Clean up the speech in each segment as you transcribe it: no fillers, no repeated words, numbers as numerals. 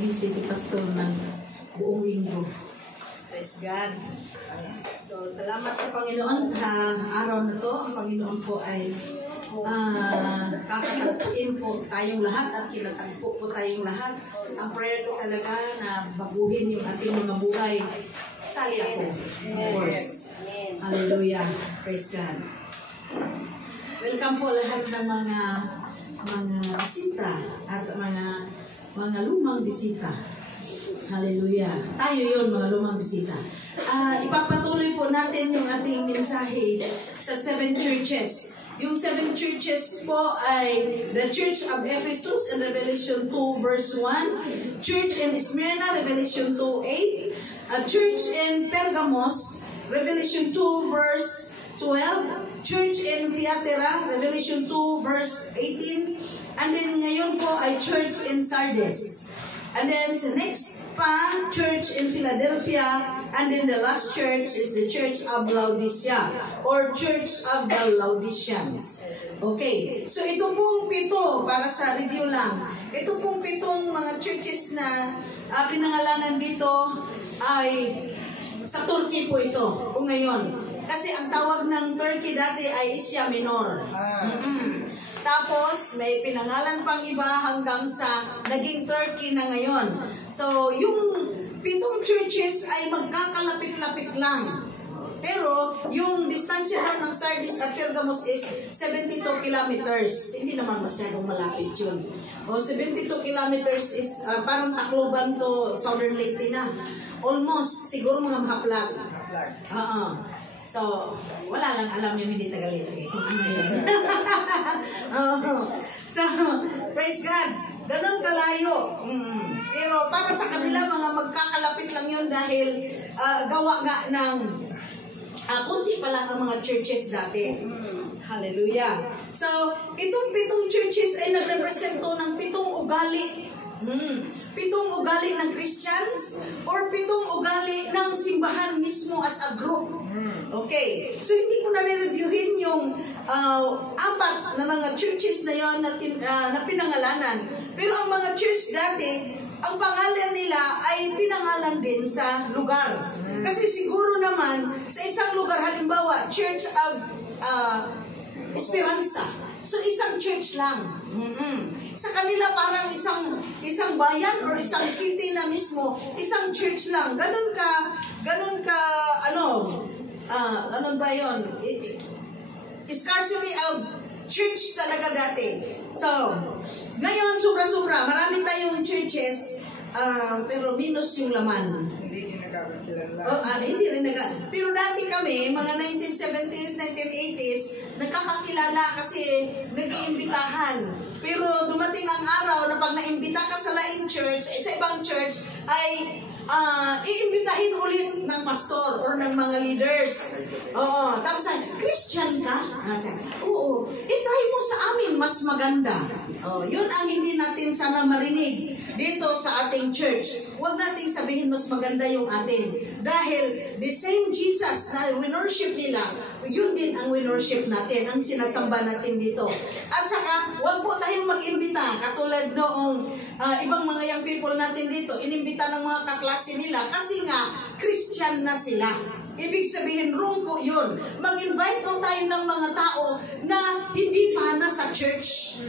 Busy si Pastor ng buong linggo. Praise God. So, salamat sa Panginoon sa araw na to. Ang Panginoon po ay kakatagpuin po tayong lahat at kinatagpo po tayong lahat. Ang prayer ko talaga na baguhin yung ating mga buhay. Sali ako, of course. Hallelujah. Praise God. Welcome po lahat ng mga bisita at mga lumang bisita. Hallelujah. Tayo yun, mga lumang bisita. Ipagpatuloy po natin yung ating mensahe sa 7 churches. Yung 7 churches po ay the Church of Ephesus in Revelation 2 verse 1, Church in Smyrna, Revelation 2:8, a Church in Pergamos, Revelation 2 verse 12, Church in Thyatira, Revelation 2 verse 18, and then ngayon po ay Church in Sardis. And then sa next pa, Church in Philadelphia, and then the last church is the Church of Laodicea or Church of the Laodiceans. Okay, so ito pong 7 para sa review lang. Ito pong 7 mga churches na pinangalanan dito ay sa Turkey po ito kung ngayon. Kasi ang tawag ng Turkey dati ay Asia Minor. Tapos, may pinangalan pang iba hanggang sa naging Turkey na ngayon. So, yung 7 churches ay magkakalapit-lapit lang. Pero, yung distansya lang ng Sardis at Pergamos is 72 kilometers. Hindi naman masyadong malapit yun. O, 72 kilometers is parang Tacloban to Southern Leyte na. Almost, siguro mga mahaplag. So, wala lang alam yung hindi Tagalete. So, praise God. Ganon kalayo. Pero para sa kanila, mga magkakalapit lang yun dahil gawa nga ng kunti pa lang ang mga churches dati. Hallelujah. So, itong 7 churches ay nagrepresento ng 7 ugali. 7 ugali ng Christians or 7 ugali ng simbahan mismo as a group. Okay. So, hindi ko na-reviewin yung 4 na mga churches na yon na pinangalanan. Pero ang mga church dati, ang pangalan nila ay pinangalan din sa lugar. Kasi siguro naman, sa isang lugar, halimbawa, Church of Esperanza. So, isang church lang. Sa kanila parang isang bayan or isang city na mismo, isang church lang. Ganon ka, ano ba yun? Scarcity of church talaga dati. So, ngayon, sobra-sobra. Marami tayong churches, pero minus yung laman. Hindi rin pero dati kami, mga 1970s, 1980s, nagkakakilala kasi nag-iimbitahan. Pero dumating ang araw na pag naimbita ka sa laing church, sa ibang church, ay iimbitahin ulit ng pastor or ng mga leaders. Oo. Tapos Christian ka? Oo. I-try mo sa amin, mas maganda. Yun ang hindi natin sana marinig dito sa ating church. Huwag nating sabihin mas maganda yung atin. Dahil the same Jesus na winorship nila, yun din ang winorship natin, ang sinasamba natin dito. At saka, huwag po tayong mag-imbita katulad noong ibang mga young people natin dito, inimbita ng mga kaklase nila kasi nga, Christian na sila. Ibig sabihin, wrong po yun. Mag-invite po tayo ng mga tao na hindi pa na sa church.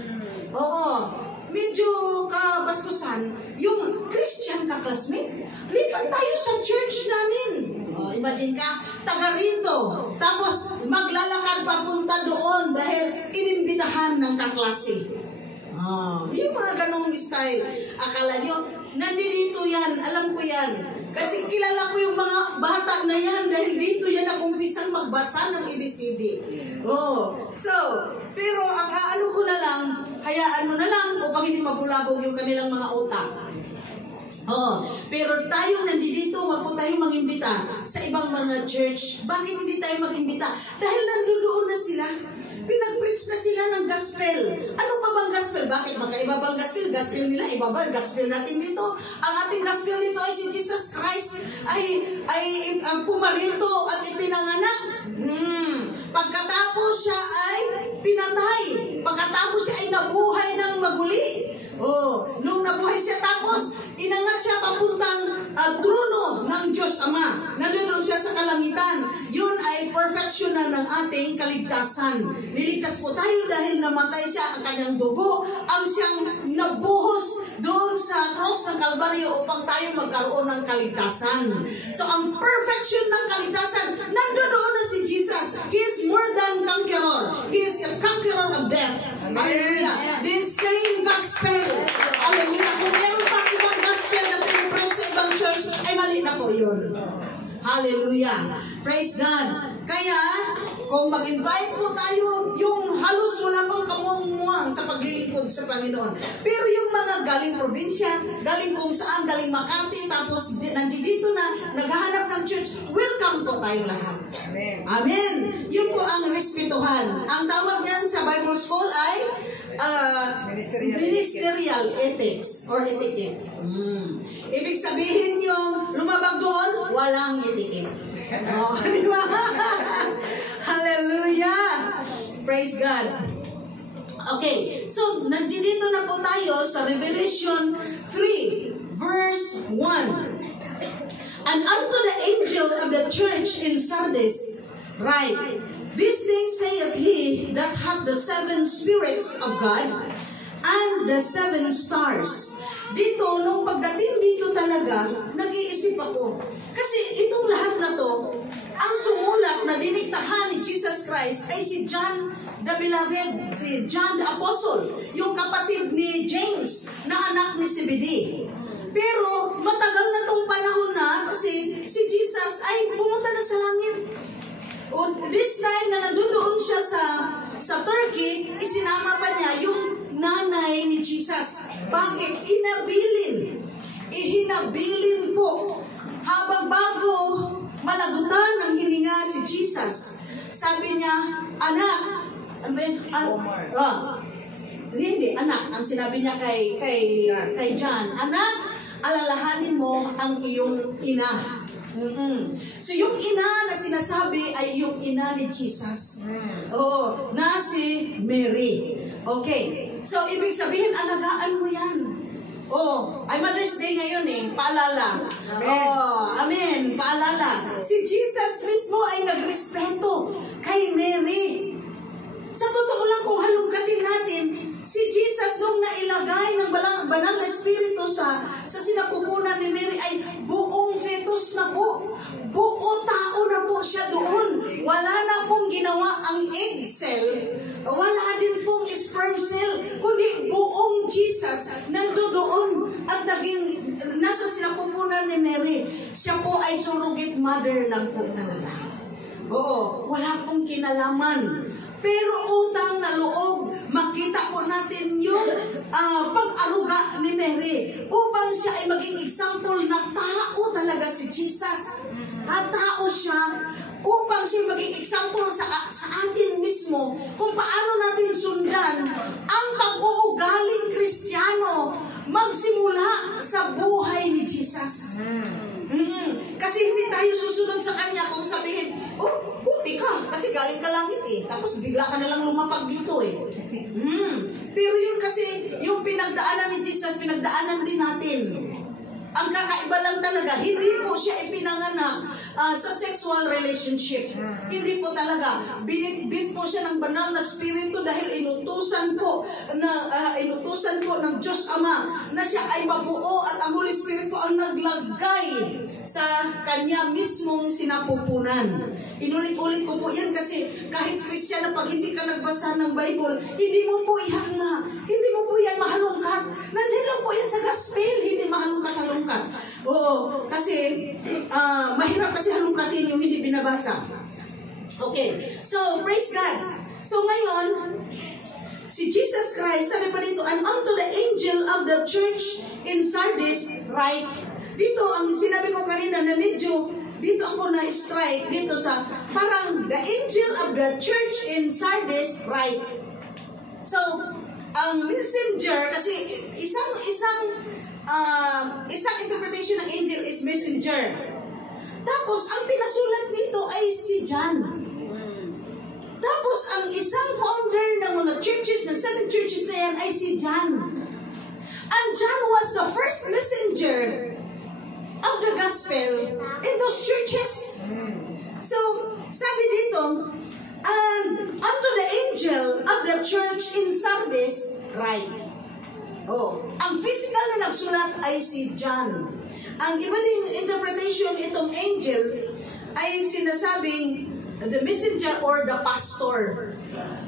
Oo. Medyo kabastusan, yung Christian ka classmate, lipat tayo sa church namin. Imagine ka, taga rito, tapos maglalakad papunta doon dahil inimbitahan ng kaklase. Yung mga ganong style, akala nyo, nandito yan, alam ko yan. Kasi kilala ko yung mga bata na yan dahil dito yan nag-umpisang magbasa ng ABCD. So, pero ang aano ko na lang, hayaan mo na lang upang hindi mabulabog yung kanilang mga utak. Pero tayong nandito, wag po tayong mag-imbita sa ibang mga church. Bakit hindi tayo mag-imbita? Dahil nandoon na sila. Pinag-preach na sila ng gospel. Ano pa bang gospel? Bakit magkaiba bang gospel? Gospel nila, iba ba? Gospel natin dito. Ang ating gospel dito ay si Jesus Christ ay pumarito at ipinanganak. Pagkatapos siya ay pinatay. Pagkatapos siya ay nabuhay ng maguli. Nung nabuhay siya tapos, ng ating kaligtasan. Niligtas po tayo dahil namatay siya, ang kanyang dugo, ang siyang nabuhos doon sa cross ng Kalbaryo upang tayo magkaroon ng kaligtasan. So, ang perfection ng kaligtasan, nandoon na si Jesus. He is more than conqueror. He is a conqueror of death. Hallelujah. The same gospel. Hallelujah. Kung meron pang ibang gospel na piniprint sa ibang church, ay mali na po yun. Hallelujah. Praise God. Kaya, kung mag-invite po tayo, yung halos wala pang kamuang-muang sa paglilingkod sa Panginoon. Pero yung mga galing probinsya, galing kung saan, galing Makati, tapos nandito na, naghahanap ng church, welcome po tayong lahat. Amen. Amen. Yun po ang respetuhan. Ang tawag niyan sa Bible School ay ministerial ethics or etiquette. Ibig sabihin yung lumabag doon, walang etiquette. Oh, di ba? Hallelujah! Praise God. Okay, so nandito na po tayo sa Revelation 3, verse 1. And unto the angel of the church in Sardis write, These things saith he that hath the 7 spirits of God and the 7 stars. Dito, nung pagdating dito talaga, nag-iisip ako. Kasi itong lahat na to, ang sumulat na diniktahan ni Jesus Christ ay si John the Beloved, si John the Apostle, yung kapatid ni James na anak ni Zebedee. Pero matagal na tong panahon na kasi si Jesus ay pumunta na sa langit. This time na nandoon siya sa Turkey, isinama pa niya yung nanay ni Jesus. Bakit? Ihinabilin po. Habang bago malagutan ng hininga si Jesus, sabi niya, anak, hindi, anak, ang sinabi niya kay John, anak, alalahanin mo ang iyong ina. So yung ina na sinasabi ay yung ina ni Jesus. Na si Mary. Okay. So ibig sabihin, alagaan mo yan. Ay Mother's Day ngayon paalala. Amen. Paalala. Si Jesus mismo ay nagrespeto kay Mary. Sa totoo lang, kung halungkatin natin, si Jesus nung nailagay ng banal na espiritu sa sinapupunan ni Mary ay buong fetus na po. Buo tao na po siya doon. Wala na pong ginawa ang egg cell. Wala din pong sperm cell. Kundi buong Jesus nandoon at nasa sinapupunan ni Mary. Siya po ay surrogate mother lang po talaga. Wala pong kinalaman. Pero utang na loob, makita po natin yung pag-aruga ni Mary upang siya ay maging example na tao talaga si Jesus. At tao siya upang siya maging example sa atin mismo kung paano natin sundan ang pag-uugaling Kristiyano magsimula sa buhay ni Jesus. Kasi hindi tayo susunod sa Kanya kung sabihin, buti ka, kasi galing ka langit tapos bigla ka na lang lumapag dito Pero yun kasi, yung pinagdaanan ni Jesus, pinagdaanan din natin. Ang kakaiba lang talaga, hindi po siya ipinanganak sa sexual relationship. Hindi po talaga. Binitbit po siya ng banal na spirito dahil inutusan po ng Diyos Ama na siya ay mabuo at ang Holy Spirit po ang naglagay sa kanya mismong sinapupunan. Inulit-ulit ko po yan kasi kahit Kristiyano, pag hindi ka nagbasa ng Bible, hindi mo po yan mahalungkat. Nandiyan lang po yan sa gospel, hindi mahalungkat-halungkat. Kasi mahirap kasi halungkatin yung hindi binabasa. Okay, so praise God. So ngayon, si Jesus Christ, sabi pa dito, and unto the angel of the church in Sardis, write. Dito, ang sinabi ko kanina na medyo, dito ako na-strike, dito sa, parang the angel of the church in Sardis, write. So, ang messenger, kasi isang interpretation ng angel is messenger. Tapos, ang pinasulat nito ay si John. Tapos, ang isang founder ng mga churches, ng 7 churches na yan, ay si John. And John was the first messenger of the gospel in those churches. So, sabi dito, And unto the angel of the church in Sardis, write. Ang physical na nagsulat ay si John. Ang iba ding interpretation itong angel ay sinasabing the messenger or the pastor.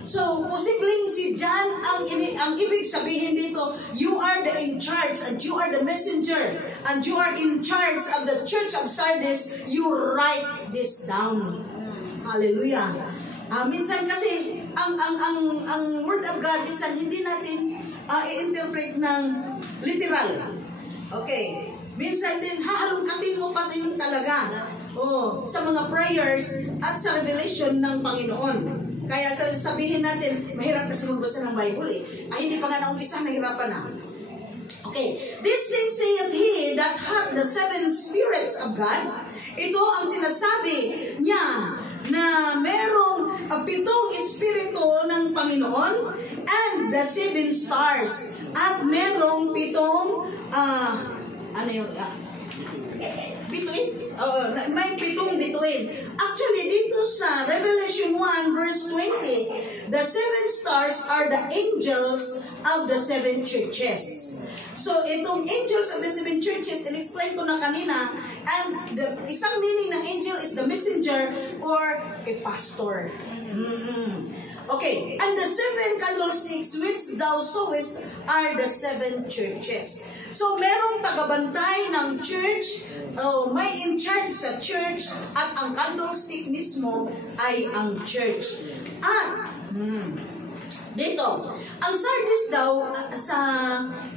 So, posibleng si John ang ibig sabihin dito, you are the in charge and you are the messenger and you are in charge of the church of Sardis, you write this down. Hallelujah. Minsan kasi ang word of God minsan hindi natin i-interpret ng literal. Okay. Minsan din hahalungkatin mo pa din talaga sa mga prayers at sa revelation ng Panginoon. Kaya sabihin natin, mahirap kasi magbasa ng Bible Ay, hindi pa nga naumpisa, nahirapan na. Okay. This thing saith he that hath the 7 spirits of God. Ito ang sinasabi niya na merong 7 espiritu ng Panginoon and the 7 stars. At merong 7 bituin? May 7 bituin. Actually, dito sa Revelation 1 verse 20, the 7 stars are the angels of the 7 churches. So, itong angels of the 7 churches, in-explain ko na kanina, and the isang meaning ng angel is the messenger or a pastor. Okay, and the 7 candlesticks which thou sawest are the 7 churches. So, merong tagabantay ng church, may in charge sa church, at ang candlestick mismo ay ang church. At, dito, ang Sardis daw,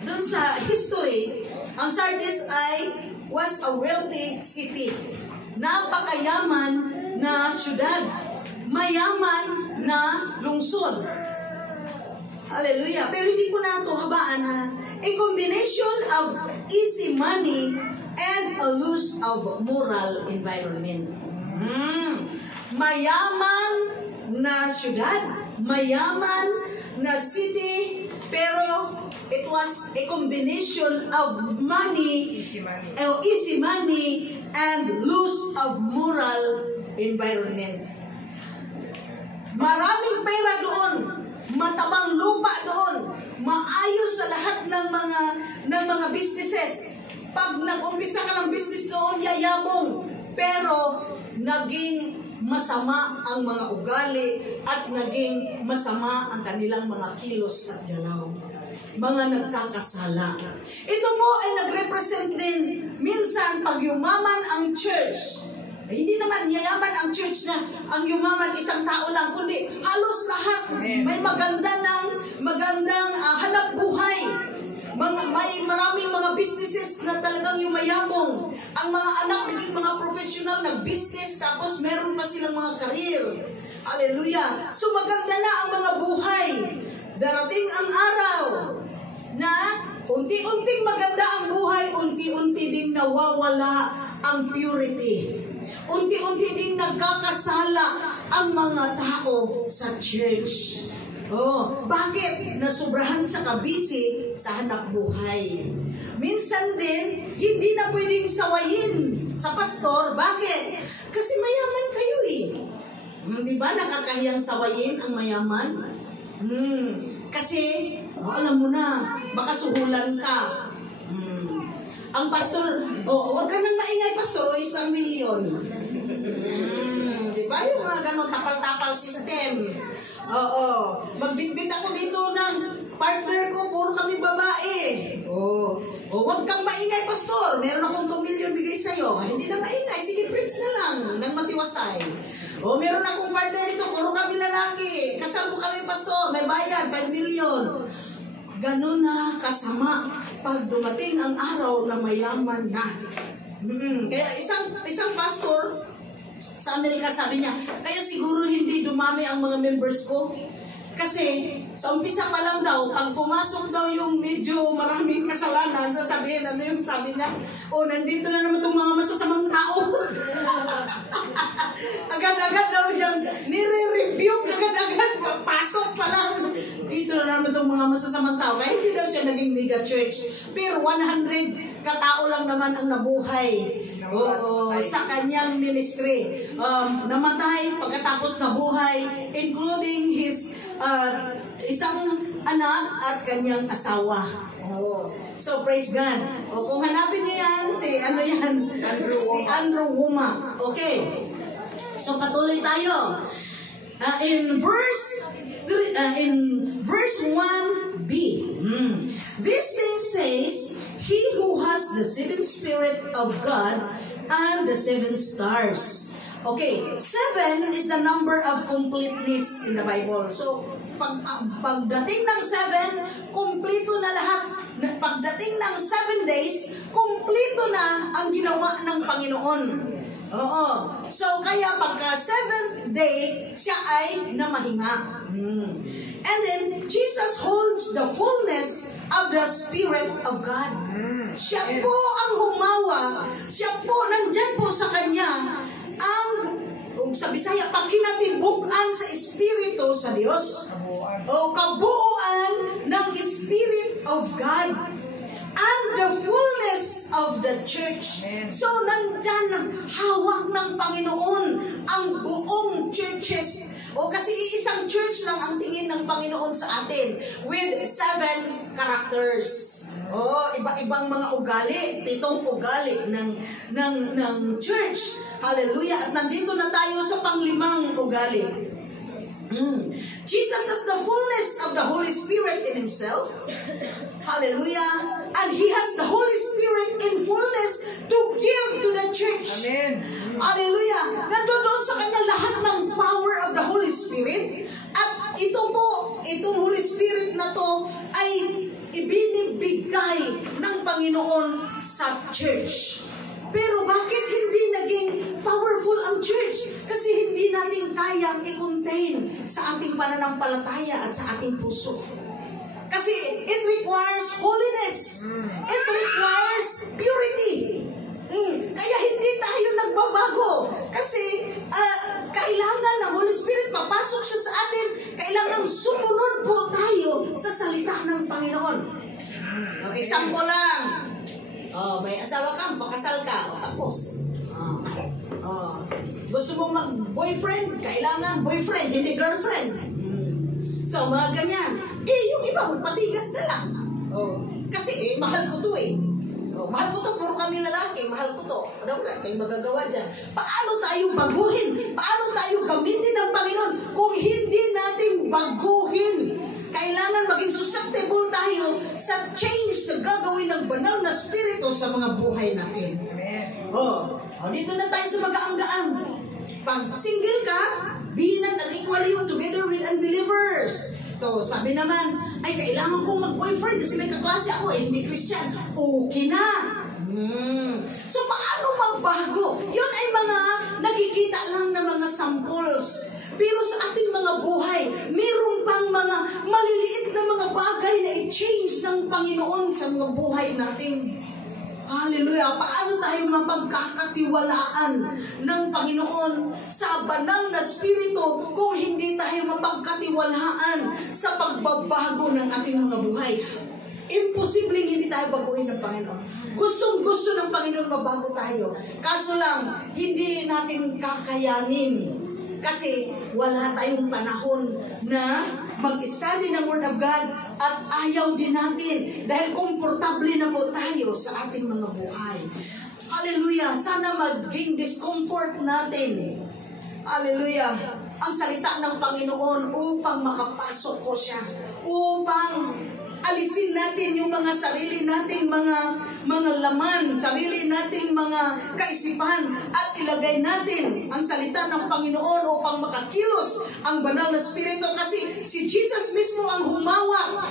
dun sa history, ang Sardis was a wealthy city. Napakayaman na syudad. Mayaman na lungsod. Hallelujah. Pero hindi ko na ito habaan ha. A combination of easy money and a loose of moral environment. Mayaman na syudad, mayaman na city, pero it was a combination of money, easy money, and loose of moral environment. Maraming pera doon, matabang lupa doon, maayos sa lahat ng mga businesses. Pag nag-umpisa ka ng business doon, yayabong. Pero naging masama ang mga ugali at naging masama ang kanilang mga kilos at galaw. Mga nagkakasala. Ito po ay nag-represent din minsan pag yumaman ang church. Hindi naman yayaman ang church na ang yumaman isang tao lang, kundi halos lahat may magandang hanap buhay. May maraming mga businesses na talagang yumayabong. Ang mga anak naging mga professional na business, tapos meron pa silang mga career. Hallelujah. So maganda na ang mga buhay. Darating ang araw na unti-unting maganda ang buhay, unti-unti ding nawawala ang purity. Unti-unti ding nagkakasala ang mga tao sa church. Bakit? Nasubrahan sa kabisi sa hanap buhay. Minsan din, hindi na pwedeng sawayin sa pastor. Bakit? Kasi mayaman kayo Di ba nakakahiyang sawayin ang mayaman? Kasi, alam mo na, baka suhulan ka. Ang pastor, wag ka nang maingay pastor, 1 milyon. Diba yung mga ganun tapal-tapal system? Magbitbit ako dito ng partner ko, puro kami babae. Wag kang maingay pastor, meron akong 2 milyon bigay sa'yo. Hindi na maingay, sige preach na lang ng matiwasay. Meron akong partner dito, puro kami lalaki. Kasal mo kami pastor, may bayad, 5 milyon. Ganun na kasama pag dumating ang araw na mayaman na. Kaya isang pastor sa Amerika sabi niya, kaya siguro hindi dumami ang mga members ko kasi Sa umpisa pa lang daw, pag pumasok daw yung medyo maraming kasalanan, sasabihin, ano yung sabi niya? O, nandito na naman itong mga masasamang tao. Agad-agad daw yung nire-rebuke, agad-agad, pasok pa lang. Dito na naman itong mga masasamang tao. Kaya hindi daw siya naging mega church. Pero 100 katao lang naman ang nabuhay sa kanyang ministry. Namatay pagkatapos nabuhay, including his isang anak at kanyang asawa. So praise God. Kung hanapin niyo yan, si Andrew Wommack. Okay. So patuloy tayo. In verse 1b. This thing says, he who has the seven Spirit of God and the 7 stars. Okay, 7 is the number of completeness in the Bible. So, pagdating ng 7, kumpleto na lahat. Pagdating ng 7 days, kumpleto na ang ginawa ng Panginoon. Oo. So, kaya pagka 7th day, siya ay namahinga. And then, Jesus holds the fullness of the Spirit of God. Siya po ang humawa. Siya po, nandyan po sa Kanya, ang, sa Bisaya, pagkinatibuk-an sa Espiritu sa Diyos. O kabuuan ng Spirit of God. And the fullness of the church. So, nandyan, hawak ng Panginoon ang buong churches. O kasi isang church lang ang tingin ng Panginoon sa atin with 7 characters. Iba-ibang mga ugali, 7 ugali ng church. Hallelujah. At nandito na tayo sa pang-5 ugali. Jesus has the fullness of the Holy Spirit in Himself. Hallelujah. And He has the Holy Spirit in fullness to give to the church. Amen. Hallelujah. Nandoon sa Kanya lahat ng power of the Holy Spirit. At itong Holy Spirit na to ay ibinibigay ng Panginoon sa church. Pero bakit hindi naging powerful ang church? Kasi hindi natin kayang i-contain sa ating pananampalataya at sa ating puso. Kasi it requires holiness. It requires purity. Kaya hindi tayo nagbabago. Kasi kailangan ng Holy Spirit, papasok siya sa atin. Kailangan sumunod po tayo sa salita ng Panginoon. Example lang. May asawa ka, pakasal ka, tapos. Gusto mo mag-boyfriend, kailangan boyfriend, hindi girlfriend. So, mga ganyan. Yung iba, magpatigas na lang. Kasi, mahal ko to mahal ko to, puro kami lalaki, mahal ko to. Wala tayong magagawa dyan. Paano tayo baguhin? Paano tayo gamitin ng Panginoon kung hindi natin baguhin? Kailangan maging susceptible tayo sa change na gagawin ng banal na spirito sa mga buhay natin. Dito na tayo sa magaang-gaan. Pag single ka, be not unequally together with unbelievers. Sabi naman, ay kailangan kong mag-boyfriend kasi may kaklase ako, hindi Christian. Okay na. So, paano magbago? Yun ay mga nakikita lang na mga samples. Pero sa ating mga buhay, mayroon pang mga maliliit na mga bagay na i-change ng Panginoon sa mga buhay natin. Hallelujah! Paano tayo mapagkakatiwalaan ng Panginoon sa banal na spirito kung hindi tayo mapagkatiwalaan sa pagbabago ng ating mga buhay? Imposibleng hindi tayo baguhin ng Panginoon. Gustong-gusto ng Panginoon mabago tayo. Kaso lang, hindi natin kakayanin. Kasi wala tayong panahon na mag-study ng Word of God at ayaw din natin dahil komportable na po tayo sa ating mga buhay. Hallelujah! Sana maging discomfort natin. Hallelujah! Ang salita ng Panginoon upang makapasok ko siya. Upang alisin natin yung mga sarili nating mga laman, sarili nating mga kaisipan at ilagay natin ang salita ng Panginoon upang makakilos ang banal na spirito kasi si Jesus mismo ang humawak.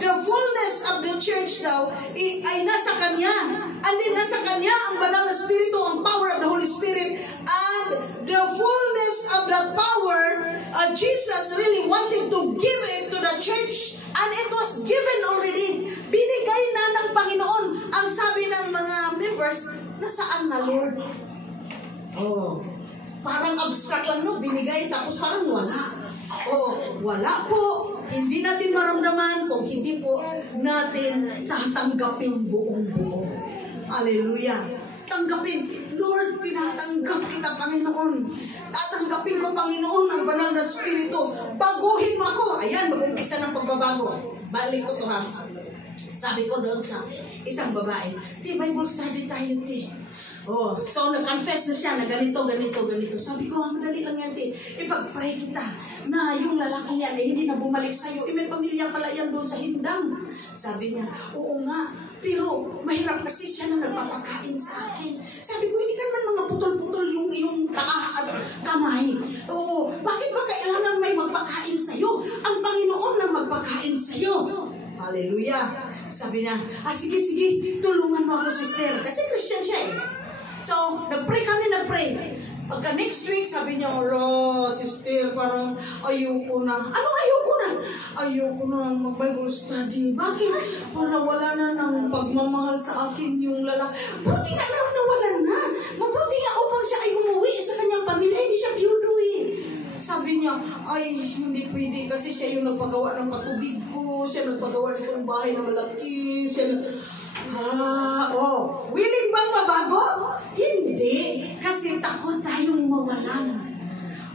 The fullness of the church daw ay nasa Kanya. And then nasa Kanya ang banal na spirito, ang power of the Holy Spirit, and the fullness of that power But Jesus really wanted to give it to the church. And it was given already. Binigay na ng Panginoon. Ang sabi ng mga members, nasaan na, Lord? Oh, parang abstract lang, no? Binigay, tapos parang wala. Oh, wala po. Hindi natin maramdaman kung hindi po natin tatanggapin buong-buo. Hallelujah. Tanggapin. Lord, tinatanggap kita, Panginoon. Tatanggapin ko, Panginoon, ang banal na Espiritu. Baguhin mo ako. Ayan, mag-umpisa ng pagbabago. Balik ko to, ha. Sabi ko doon sa isang babae, Bible study tayo, Oh, so nag-confess na siya na ganito. Sabi ko, ang madali lang yan, ipag-pray kita na yung lalaki niya na hindi na bumalik sa'yo. May pamilya pala yan doon sa hindang. Sabi niya, oo nga, pero mahirap kasi siya na nagpapakain sa akin. Sabi ko, hindi ka naman mga putol-putol yung iyong paa at kamay. Oo, bakit ba kailangan may magpakain sa'yo? Ang Panginoon na magpakain sa'yo. Hallelujah. Sabi niya, sige, tulungan mo ako, sister. Kasi Christian siya eh. So, nag-pray. Pagka next week, sabi niya, sister, parang ayoko na. Anong ayoko na? Ayoko na mag-Bible study. Bakit? Para wala na ng pagmamahal sa akin yung lalaki. Buti nga na nawalan na. Mabuti nga upang siya ay umuwi sa kanyang pamilya. Hindi siya biyudo eh. Sabi niya, ay, hindi pwede kasi siya yung nagpagawa ng patubig ko. Siya nagpagawa nitong bahay na malaki. Willing bang mabago? Hindi, kasi takot tayong mawalan.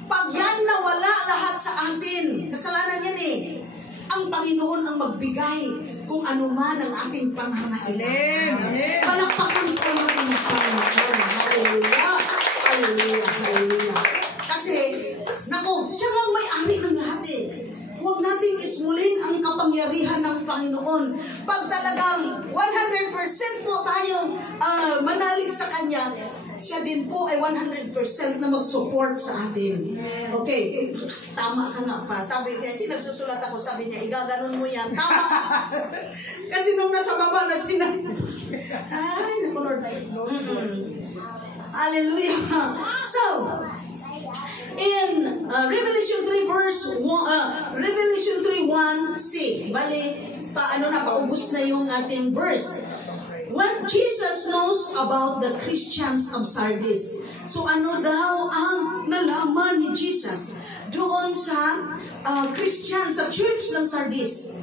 Pag yan nawala lahat sa atin, kasalanan yan eh. Ang Panginoon ang magbigay kung ano man ang ating pangangailangan. Palakpakan ko natin ang Panginoon. Hallelujah. Kasi, siya ang may-ari ng lahat eh. Huwag nating ismulin ang kapangyarihan ng Panginoon. Pag talagang 100% po tayong manalig sa Kanya, siya din po ay 100% na mag-support sa atin. Okay, tama ka nga pa. Sabi niya, nagsusulat ako, sabi niya, igaganon mo yan. Tama. Kasi nung nasa baba na sinabi. Ay, naku Lord. Hallelujah. So, in Revelation 3 verse 1, Revelation 3:1c, bali paubos na yung ating verse. What Jesus knows about the Christians of Sardis. So ano daw ang nalaman ni Jesus doon sa Christians, sa church ng Sardis?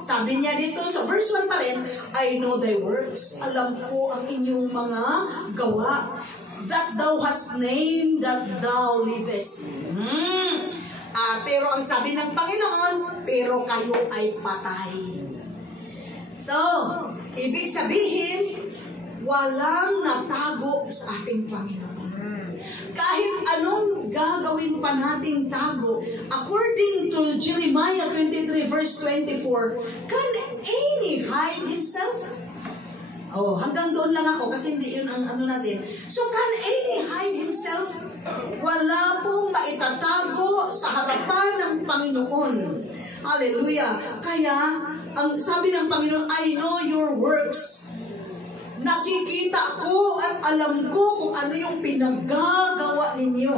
Sabi niya dito sa verse 1 pa rin, I know thy works. Alam ko ang inyong mga gawa. That thou hast named, that thou livest. Pero ang sabi ng Panginoon, pero kayo ay patay. So, ibig sabihin, walang natago sa ating Panginoon. Kahit anong gagawin pa nating tago, according to Jeremiah 23 verse 24, can any hide himself? Hanggang doon lang ako kasi hindi yun ang ano natin. So, can any hide himself? Wala pong maitatago sa harapan ng Panginoon. Hallelujah. Kaya, ang sabi ng Panginoon, I know your works. Nakikita ko at alam ko kung ano yung pinaggagawa ninyo.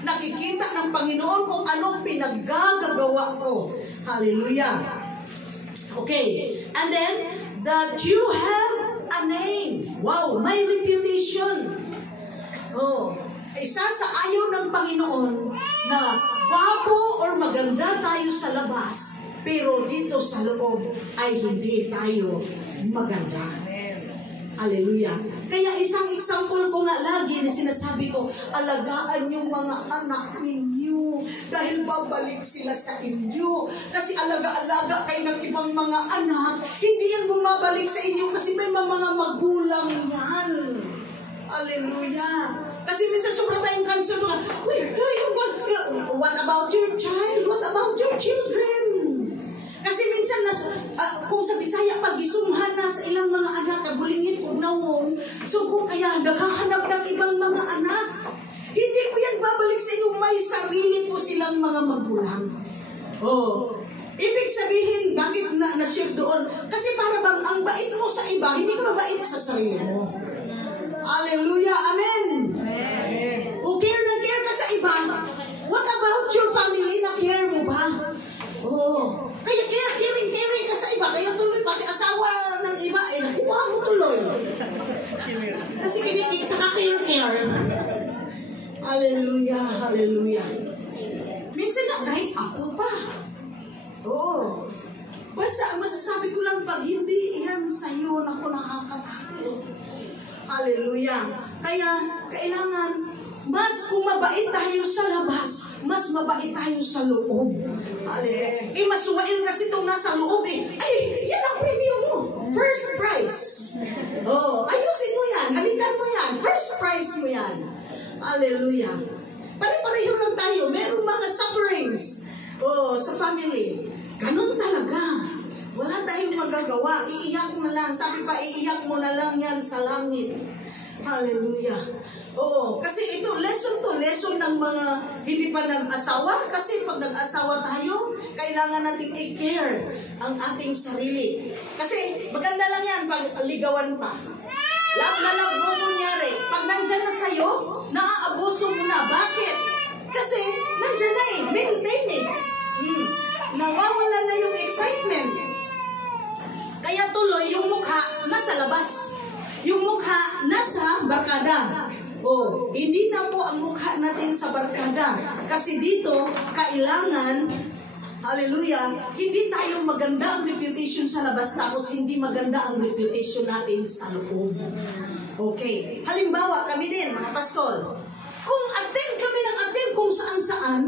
Nakikita ng Panginoon kung anong pinaggagawa ko. Hallelujah. Okay. And then, that you have a name. Wow, may reputation. Isa sa ayaw ng Panginoon na wapo or maganda tayo sa labas, pero dito sa loob ay hindi tayo maganda. Hallelujah. Kaya isang example ko nga lagi na sinasabi ko, alagaan yung mga anak ninyo dahil babalik sila sa inyo. Kasi alaga-alaga kayo ng ibang mga anak, hindi yan bumabalik sa inyo kasi may mga magulang yan. Hallelujah. Kasi minsan sobra tayong concern mga, what about your child? What about your children? Kasi minsan, kung sa Bisaya, pag-isumhan na sa ilang mga anak, kabulingit o nawong, so kung kaya naghahanap ng ibang mga anak, hindi ko yan babalik sa inyo, may sarili po silang mga magulang. Ibig sabihin, bakit na-shift doon? Kasi para bang ang bait mo sa iba, hindi ka mabait sa sarili mo. Hallelujah, amen. Amen. O care na care ka sa iba, what about your family? kasi kinikik sa care. Hallelujah, hallelujah. Minsan na kahit ako pa. Oo. Basta ang masasabi ko lang, pag hindi yan sa'yo, naku, nakakatakot. Hallelujah. Kaya, kailangan, mas kung mabait tayo sa labas, mas mabait tayo sa loob. Hallelujah. Masuwain kasi itong nasa loob Ay, yan ang premium mo. First prize. Oh, ayusin mo yan. Halikan mo yan. First prize mo yan. Hallelujah. Pare-pareho lang tayo. Merong mga sufferings. Oh, sa family. Ganun talaga. Wala tayong magagawa. Iiyak na lang. Sabi pa, iiyak mo na lang yan sa langit. Hallelujah. Oo, kasi ito, lesson ng mga hindi pa nag-asawa. Kasi pag nag-asawa tayo, kailangan nating i-care ang ating sarili. Kasi maganda lang yan pag ligawan pa. Love na love mo nangyari. Pag nandyan na sa'yo, naaabuso mo na. Bakit? Kasi nandyan na maintain Nawawala na yung excitement. Kaya tuloy yung mukha nasa labas. Yung mukha nasa barkada. O, hindi na po ang mukha natin sa barkada. Kasi dito, kailangan, hallelujah, hindi tayo maganda ang reputation sa labas, tapos hindi maganda ang reputation natin sa loob. Okay. Halimbawa, kami din, mga pastor, kung attend kami ng attend kung saan-saan,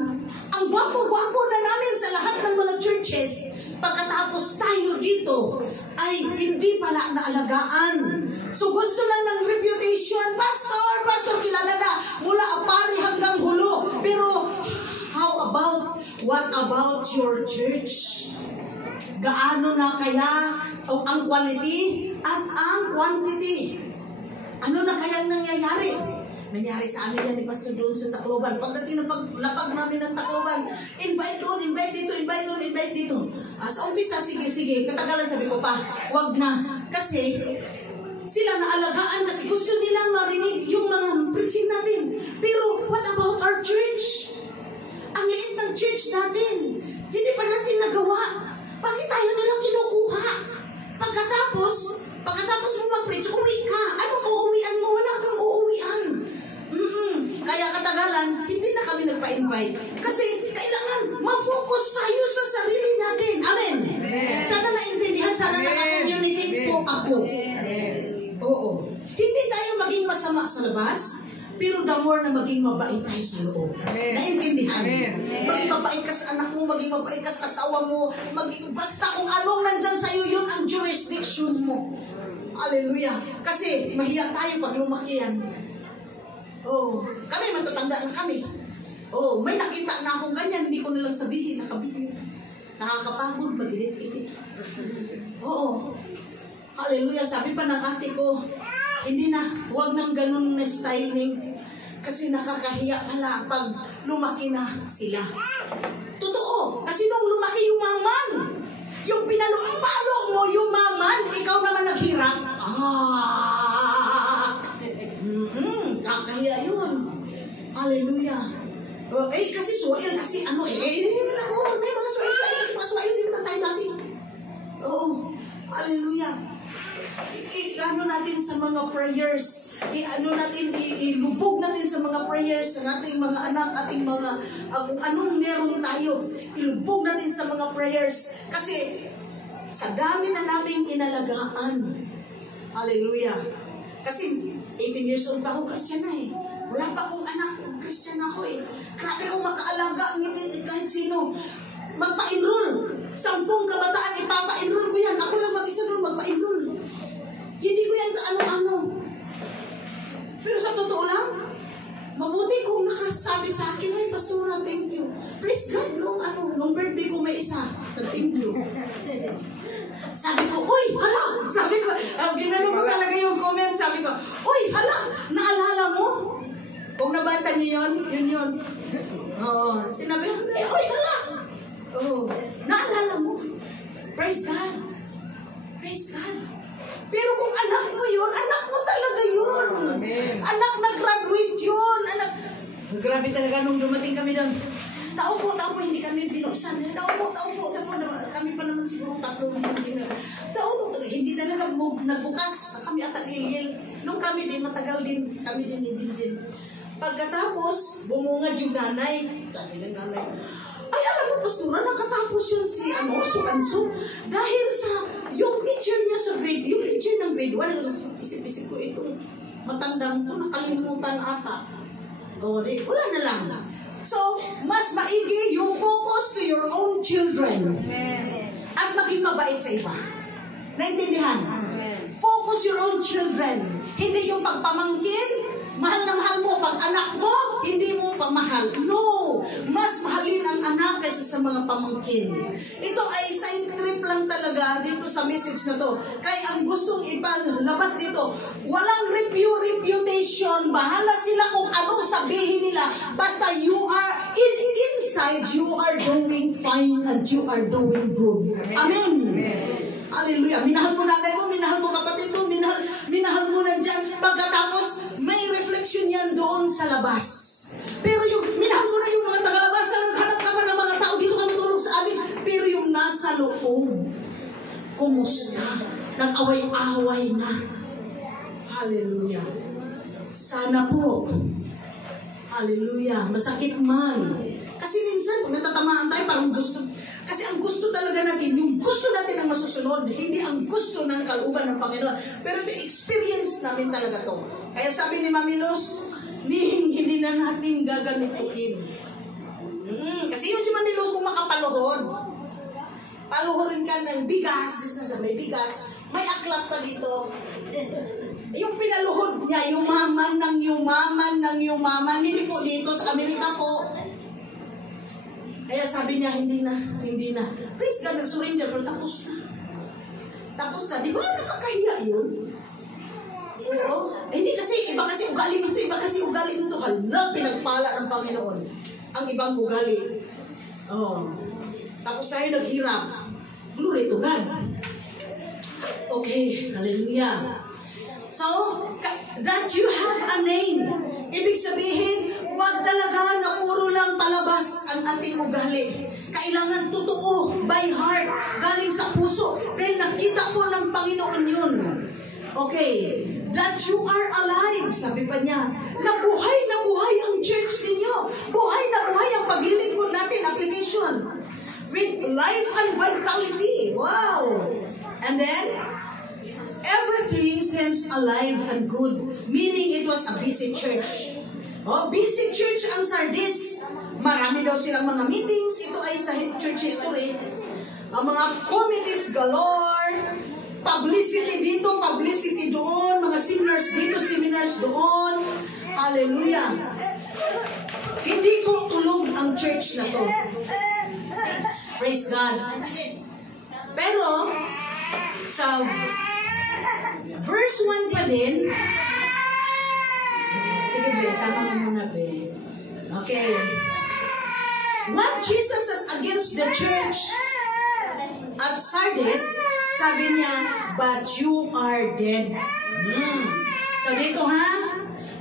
ang gwapo-gwapo na namin sa lahat ng mga churches, pagkatapos tayo dito, ay hindi pala naalagaan. So gusto lang ng reputation, Pastor, kilala na, mula apari hanggang hulo. Pero, what about your church? Gaano na kaya ang quality at ang quantity? Ano na kaya nangyayari? Nangyari sa amin yan ni Pastor doon sa Tacloban. Pagdating ng paglapag namin ng Tacloban, invite doon, invite dito, invite doon, invite dito. Sa umpisa, sige. Katagalan sabi ko pa, wag na. Kasi, sila naalagaan kasi gusto nilang marinig yung mga preaching natin. Pero, what about our church? Ang liit ng church natin. Hindi pa natin nagawa. Bakit tayo nilang kinukuha? Pagkatapos mo mag-preach, uwi ka. Anong uuwian mo? Wala kang uuwian. Kaya katagalan, hindi na kami nagpa-invite. Kasi kailangan ma-focus tayo sa sarili natin. Amen. Sana naintindihan, sana naka-communicate po ako. Oo. Hindi tayo maging masama sa labas, pero the more na maging mabait tayo sa loob. Naintindihan. Maging mabait ka sa anak mo, maging mabait ka sa asawa mo, basta kung anong nandyan sa'yo, yun ang jurisdiction mo. Hallelujah. Kasi mahiya tayo pag lumaki yan. Oh, kami matatanda na kami. Oh, may nakita na akong ganyan, hindi ko nilang sabihin, nakabigil. Nakakapagod, mag-ilit-ilit. Oo. Hallelujah. Sabi pa ng ate ko, hindi na, huwag nang ganun na styling. Kasi nakakahiya pala pag lumaki na sila. Totoo. Kasi nung lumaki yung maman, yung pinalo mo yung maman, ikaw naman naghirap. Kakahiya yun. Hallelujah. Kasi suwail, kasi ano may mga suwail, kasi mga suwail, hindi naman tayo dati. Oo. Hallelujah. I-ano natin sa mga prayers. Ilubog natin sa mga prayers sa ating mga anak, ating mga, kung anong meron tayo. Ilubog natin sa mga prayers. Kasi, sa dami na naming inalagaan. Hallelujah. Kasi, 18 years old pa ako, Christian na Wala pa akong anak, Christian ako Grabe kong makaalaga kahit sino. Magpa-enroll. 10 kabataan, ipapa-enroll ko yan. Ako lang mag-isa doon, magpa-enroll. Hindi ko yan kaano-ano. Pero sa totoo lang, mabuti kung nakasabi sa akin, ay, Pastora, thank you. Praise God, nung birthday ko may isa. Thank you. Sabi ko, uy, hala! Sabi ko, ginano ko talaga yung comment. Sabi ko, uy, hala! Naalala mo? Kung nabasa niyo yun. Oo. Sinabi ko, uy, hala! Oo. Naalala mo? Praise God. Praise God. Pero kung anak mo yun, anak mo talaga yun. Amen. Anak na graduate yun. Grabe talaga nung dumating kami doon. Taupo, hindi kami binuksan. Taupo. Kami pa naman siguro 3 engineer. Taupo, hindi talaga nagbukas. Kami at agil. Nung kami din, matagal din kami din ni Jinjin. Pagkatapos, bumungad yung nanay. Sabi ng nanay, ay, alam mo, pastora, nakatapos yun si so-and-so. Dahil sa, yung teacher niya sa grade, yung teacher ng grade 1, isip-isip ko, itong matandang to, nakalimutan ata. O, wala na lang. So, mas maigi yung focus to your own children. At maging mabait sa iba. Naintindihan? Focus your own children. Hindi yung pagpamangkin, mahal na mahal mo. Pag anak mo, hindi mo pamahal. No! Mas mahalin ang anak kaysa sa mga pamangkin. Ito ay side trip lang talaga dito sa message na to. Kaya ang gustong ipalabas dito, walang reputation. Bahala sila kung anong sabihin nila. Basta you are, inside, you are doing fine and you are doing good. Amen. Hallelujah. Minahal mo nanay mo, minahal mo kapatid mo, minahal mo nandyan. Pagkatapos, may reflection yan doon sa labas. Pero yung minahal mo na yung mga tagalabasa, hanap ka pa ng mga tao, dito kami tulog sa amin. Pero yung nasa loob, kumusta? Nag-away-away na. Hallelujah. Sana po. Hallelujah. Masakit man. Kasi minsan, kung natatamaan tayo, parang gusto. Kasi ang gusto talaga natin, yung gusto natin ang masusunod, hindi ang gusto ng kalooban ng Panginoon. Pero ito, experience namin talaga to. Kaya sabi ni Mami Luz, hindi na natin gaganituhin. Kasi yung si Mami Luz, kung makapaluhod, paluhurin ka ng bigas, may bigas, may aklat pa dito. Yung pinaluhod niya, yumaman, hindi po dito sa Amerika po. Kaya sabi niya, hindi na. Praise God, nag-surrender, pero tapos na. Di ba nakakahiya yun? Oo. Hindi kasi, iba kasi ugali nito. Hala, pinagpala ng Panginoon. Ang ibang ugali. Oo. Tapos tayo naghirap. Glory to God. Okay, hallelujah. So, that you have a name. Ibig sabihin, huwag talaga na puro lang palabas ang ating ugali. Kailangan totoo, by heart, galing sa puso. Dahil nakita po ng Panginoon yun. Okay, that you are alive, sabi pa niya. Na buhay ang church ninyo. Buhay na buhay ang paglilingkod natin, application. With life and vitality. Wow! And then, everything seems alive and good, meaning it was a busy church. Oh, busy church ang Sardis. Marami daw silang mga meetings. Ito ay sa church history. Ang mga committees galore, publicity dito, publicity doon, mga seminars dito, seminars doon. Hallelujah. Hindi ko tulog ang church na to. Praise God. Pero, sa verse 1 pa din. Sige, be. Sama mo muna, be. Okay. What Jesus is against the church at Sardis, sabi niya, but you are dead. So dito ha,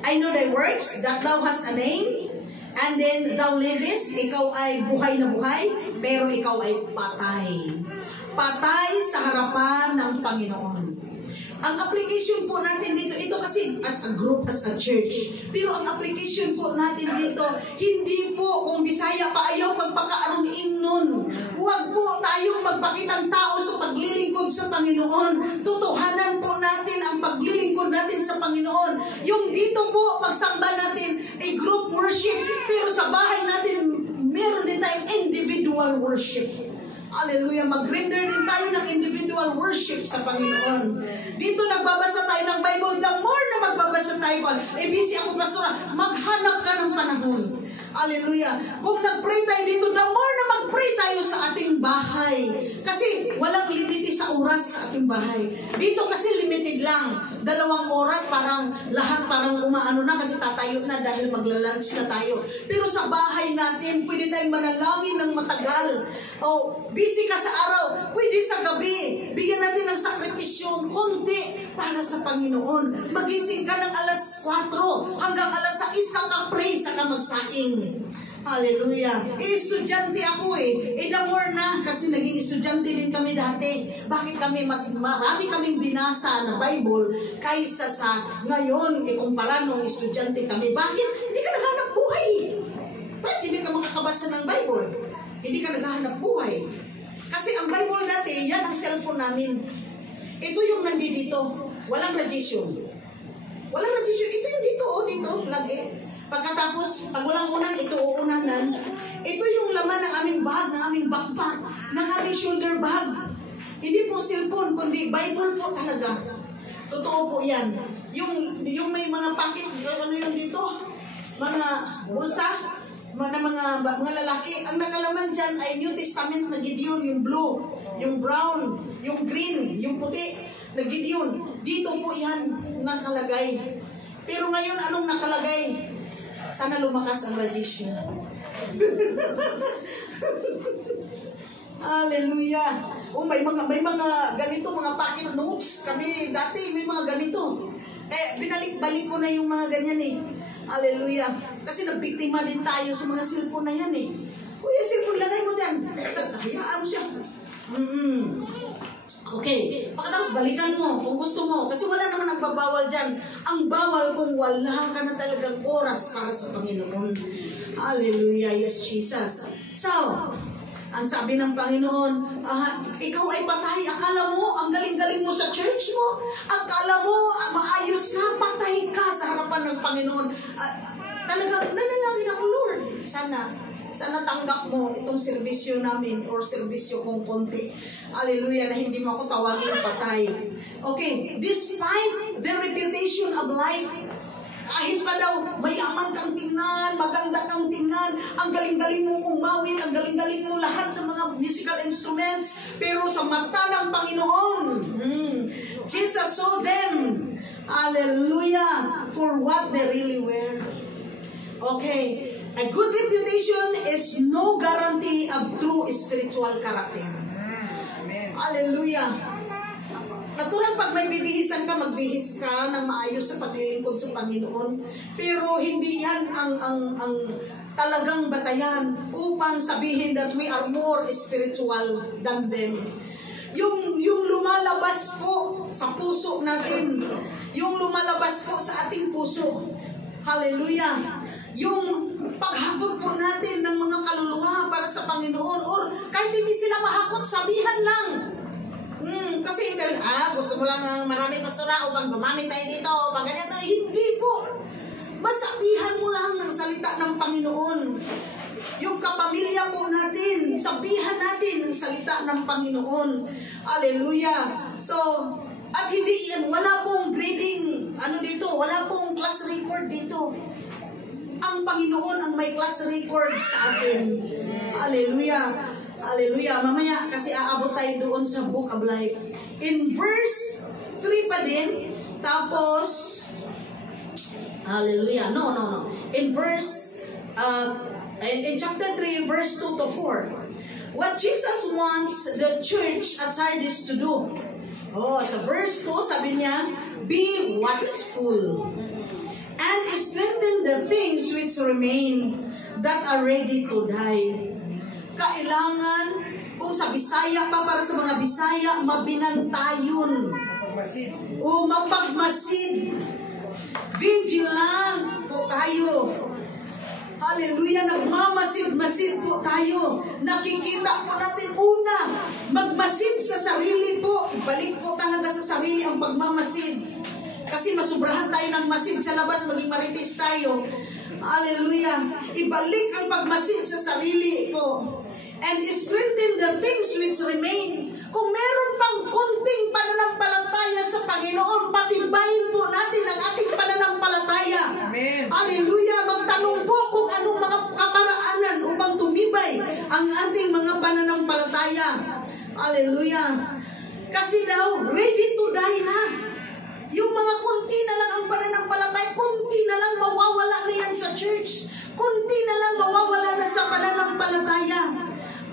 I know thy works, that thou hast a name, and then thou livest, ikaw ay buhay na buhay, pero ikaw ay patay. Patay sa harapan ng Panginoon. Ang application po natin dito, ito kasi as a group, as a church. Pero ang application po natin dito, hindi po kung Bisaya pa ayaw magpakaarunin nun. Huwag po tayong magpakitang tao sa paglilingkod sa Panginoon. Tutuhanan po natin ang paglilingkod natin sa Panginoon. Yung dito po, pagsamba natin, a group worship. Pero sa bahay natin, meron din tayong individual worship. Hallelujah. Mag-render din tayo ng individual worship sa Panginoon. Dito nagbabasa tayo ng Bible. The more na magbabasa tayo, busy ako, pastora, maghanap ka ng panahon. Hallelujah. Kung nag-pray tayo dito, the more na mag-pray tayo sa ating bahay. Kasi walang limiti sa oras sa ating bahay. Dito kasi limited lang. 2 oras, parang lahat parang umaano na kasi tatayo na dahil magla-lunch na tayo. Pero sa bahay natin, pwede tayong manalangin ng matagal. Busy ka sa araw, pwede sa gabi. Bigyan natin ng sakripisyon, konti para sa Panginoon. Magising ka ng alas 4 hanggang alas 6 ka pray sa kamagsaing. Hallelujah. Estudyante ako the more na, kasi naging estudyante din kami dati. Bakit kami, marami kaming binasa na Bible kaysa sa ngayon, kumpara nung estudyante kami. Bakit? Hindi ka naghanap buhay. Bakit hindi ka makakabasa ng Bible? Hindi ka naghahanap buhay. Kasi ang Bible dati, yan ang cellphone namin. Ito yung nandito. Walang radiation. Walang radiation. Ito yung dito, dito, lagi. Pagkatapos, pag walang unan, ito uunanan. Ito yung laman ng aming bag, ng aming backpack, ng aming shoulder bag. Hindi po cellphone, kundi Bible po talaga. Totoo po yan. Yung may mga packet, ano yung dito? Mga bulsa, mga lalaki. Ang nakalaman dyan ay New Testament na Gideon, yung blue, yung brown, yung green, yung puti na Gideon. Dito po yan nakalagay. Pero ngayon, anong nakalagay? Sana lumakas ang radiation. Hallelujah. May mga ganito, mga pocket notes. Kami dati may mga ganito. Kaya binalik-balik ko na yung mga ganyan Hallelujah. Kasi nagbiktima din tayo sa mga cellphone na yan Kuya, cellphone lagay mo dyan. Hayaan mo siya. Okay. Pagkatapos balikan mo kung gusto mo. Kasi wala naman nagbabawal dyan. Ang bawal kung wala ka na talagang oras para sa Panginoon. Hallelujah. Yes, Jesus. So, ang sabi ng Panginoon, ikaw ay patay. Akala mo, ang galing-galing mo sa church mo. Akala mo, maayos ka, patay ka sa harapan ng Panginoon. Talagang nanalangin ako, Lord. Sana tanggap mo itong serbisyo namin or serbisyo kong konti. Hallelujah, na hindi mo ako tawagin patay. Okay, despite the reputation of life, kahit pa daw mayaman kang tingnan, maganda kang tingnan, ang galing-galing mong umawit, ang galing-galing mong lahat sa mga musical instruments, pero sa mata ng Panginoon, Jesus saw them, hallelujah, for what they really were. Okay, a good reputation is no guarantee of true spiritual character. Hallelujah. Natural pag may bibihisan ka, magbihis ka ng maayos sa paglilingkod sa Panginoon. Pero hindi yan ang talagang batayan upang sabihin that we are more spiritual than them. Yung lumalabas po sa puso natin, yung lumalabas po sa ating puso. Hallelujah. Yung paghakot po natin ng mga kaluluwa para sa Panginoon, or kahit hindi sila mahakot, sabihan lang. Kasi sabi, gusto mo lang ng marami pastora upang gumamit tayo dito, upang ganyan. No, hindi po. Masabihan mo lang ng salita ng Panginoon. Yung kapamilya po natin, sabihan natin ng salita ng Panginoon. Hallelujah. So, at hindi yan, wala pong grading, wala pong class record dito. Ang Panginoon ang may class record sa atin. Hallelujah. Hallelujah. Mamaya kasi aabot tayo doon sa Book of Life. In verse 3 pa din. Tapos, hallelujah. No. In verse, in chapter 3, verse 2 to 4. What Jesus wants the church at Sardis to do. Sa verse 2, sabi niya, be watchful and strengthen the things which remain that are ready to die. Kailangan, kung sa Bisaya pa, para sa mga Bisaya, mabinantayon o mapagmasid. Vigilant po tayo. Hallelujah, nagmamasid-masid po tayo. Nakikita po natin una, magmasid sa sarili po. Ibalik po talaga sa sarili ang pagmamasid. Kasi masubrahan tayo ng masid sa labas, maging marites tayo. Hallelujah. Ibalik ang pagmasid sa sarili po. And strengthen the things which remain. Kung meron pang konting pananampalataya sa Panginoon, patibayin po natin ang ating pananampalataya. Amen. Hallelujah. Magtanong po kung anong mga kaparaanan upang tumibay ang ating mga pananampalataya. Hallelujah. Kasi daw, ready to die na. Yung mga kunti na lang ang pananampalataya, kunti na lang mawawala na yan sa church. Kunti na lang mawawala na sa pananampalataya.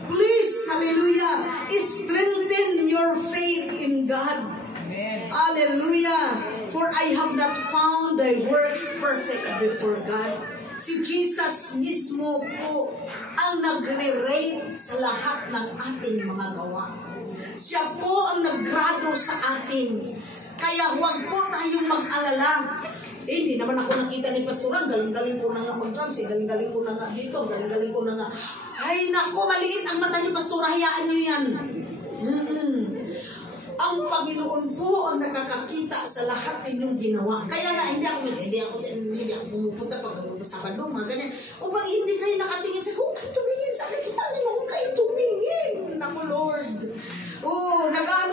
Please, hallelujah, strengthen your faith in God. Amen. Hallelujah. For I have not found thy works perfect before God. Si Jesus mismo po ang nagre-rate sa lahat ng ating mga gawa. Siya po ang naggrado sa atin. Kaya huwag po tayong mag-alala. Hindi naman ako nakita ni Pastoran, galing-galing ko na nga mag-drums, galing-galing ko na nga dito, galing-galing ko na nga. Ay naku, maliit ang mata ni Pastora, hayaan nyo yan. Ang Panginoon po ang nakakakita sa lahat ninyong ginawa. Kaya nga, hindi ako pumupunta pag sa Sabado, mga ganyan. Upang hindi kayo nakatingin sa, huwag kayo tumingin sa akin, sa Panginoon kayo tumingin. Naku, Lord.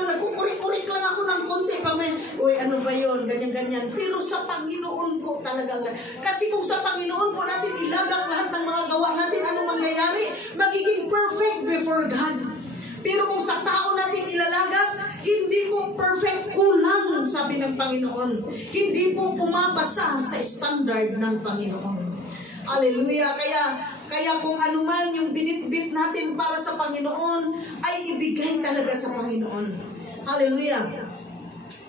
Nagkukurik-kurik lang ako ng konti. Ano ba yun? Ganyan-ganyan. Pero sa Panginoon po talagang. Kasi kung sa Panginoon po natin ilagak lahat ng mga gawa natin, anong mangyayari? Magiging perfect before God. Pero kung sa tao natin ilalagak, hindi po perfect, kulang, sabi ng Panginoon. Hindi po pumapasa sa standard ng Panginoon. Hallelujah. Kaya kung anuman yung binitbit natin para sa Panginoon, ay ibigay talaga sa Panginoon. Hallelujah.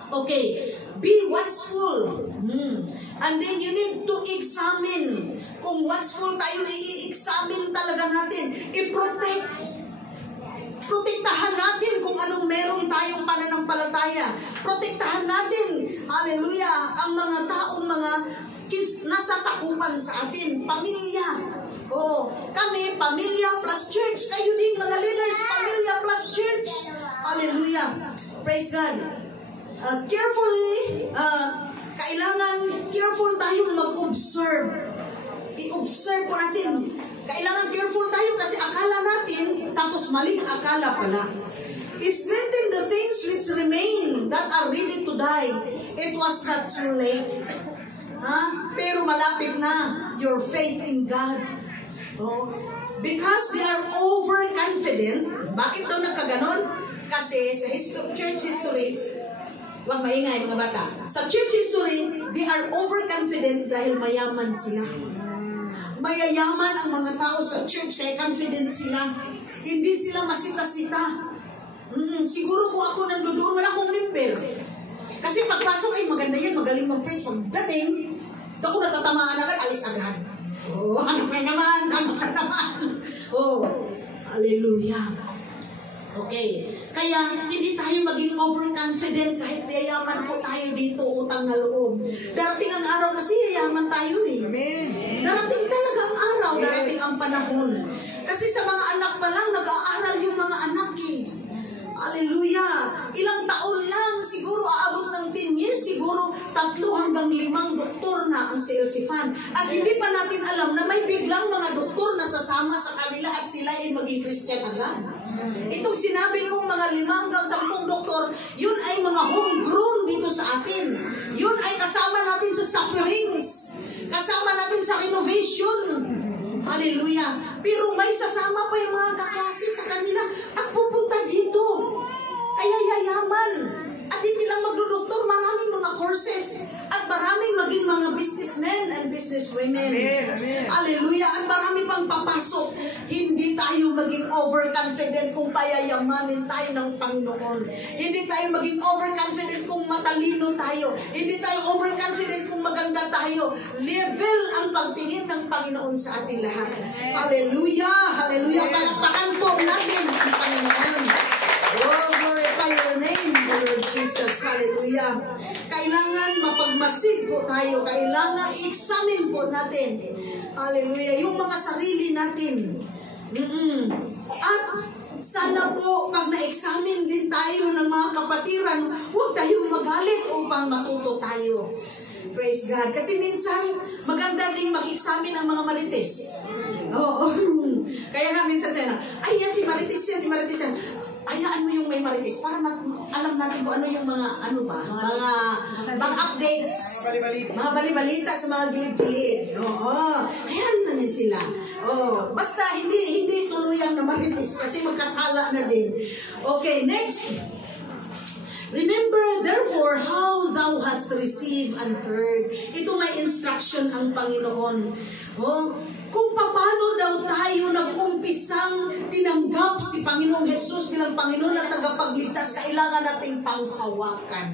Okay. Be watchful. And then you need to examine. Kung watchful tayo, i-examine talaga natin. I-protect. Protektahan natin kung anong meron tayong pananampalataya. Protektahan natin, hallelujah, ang mga taong mga nasasakupan sa atin. Pamilya. Kami, pamilya plus church. Kayo din, mga leaders, pamilya plus church. Hallelujah. Praise God. Kailangan careful tayong mag-observe. I-observe po natin. Kailangan careful tayo kasi akala natin, tapos maling akala pala. Strengthen the things which remain that are ready to die. It was not too late. Pero malapit na your faith in God. Because they are overconfident. Bakit daw nagkaganon? Kasi sa church history, wag maingay mga bata. Sa church history, they are overconfident dahil mayaman sila. Mayayaman ang mga tao sa church kaya confident sila. Hindi sila masita-sita. Siguro kung ako nandoon, wala akong member. Kasi pagpasok ay maganda yan, magaling mag-preach. Pagdating, ako natatamaan agad, alis agad. Ano pa naman? Hallelujah. Okay. Kaya hindi tayo maging overconfident kahit yayaman po tayo dito, utang na loob. Darating ang araw kasi yayaman tayo eh. Amen. Darating talaga ang araw, darating ang panahon. Kasi sa mga anak pa lang, nag-aaral yung mga anak eh. Hallelujah. Ilang taon lang, siguro aabot ng 10 years, siguro 3 hanggang 5 doktor na ang CLC fan. At hindi pa natin alam na may biglang mga doktor na sasama sa kanila at sila ay maging Christian agad. Itong sinabi kong mga 5 hanggang 10 doktor, yun ay mga homegrown dito sa atin. Yun ay kasama natin sa sufferings. Kasama natin sa renovation. Hallelujah. Pero may sasama pa yung mga kaklase sa kanila at pupunta dito. Kaya yayaman. At hindi lang magdodoktor, maraming mga courses. At maraming maging mga businessmen and businesswomen. Amen. Amen. Hallelujah. At marami pang papasok. Hindi tayo maging overconfident kung payayamanin tayo ng Panginoon. Hindi tayo maging overconfident kung matalino tayo. Hindi tayo overconfident kung maganda tayo. Level ang pagtingin ng Panginoon sa ating lahat. Hallelujah. Hallelujah. Palakpakan po natin ang Panginoon. Oh, glorify your name, Lord Jesus. Hallelujah. Kailangan mapagmasid po tayo. Kailangan i-examine po natin. Hallelujah. Yung mga sarili natin. At sana po, pag na-examine din tayo ng mga kapatiran, huwag tayong magalit upang matuto tayo. Praise God. Kasi minsan, maganda din mag-examine ang mga marites. Oo. Kaya nga minsan sana, ay yan si marites yan, si marites yan. Hayaan mo yung may marites para alam natin kung ano yung mga mga updates, mga balibalita sa mga gilid-gilid. Oo. Hayaan na yan sila. Oo. Basta hindi tuluyang na marites kasi magkasala na din. Okay, next. Remember, therefore, how thou hast received and heard. Ito may instruction ang Panginoon. Kung paano daw tayo nag-umpisang tinanggap si Panginoong Jesus bilang Panginoon at tagapagligtas, kailangan nating panghawakan.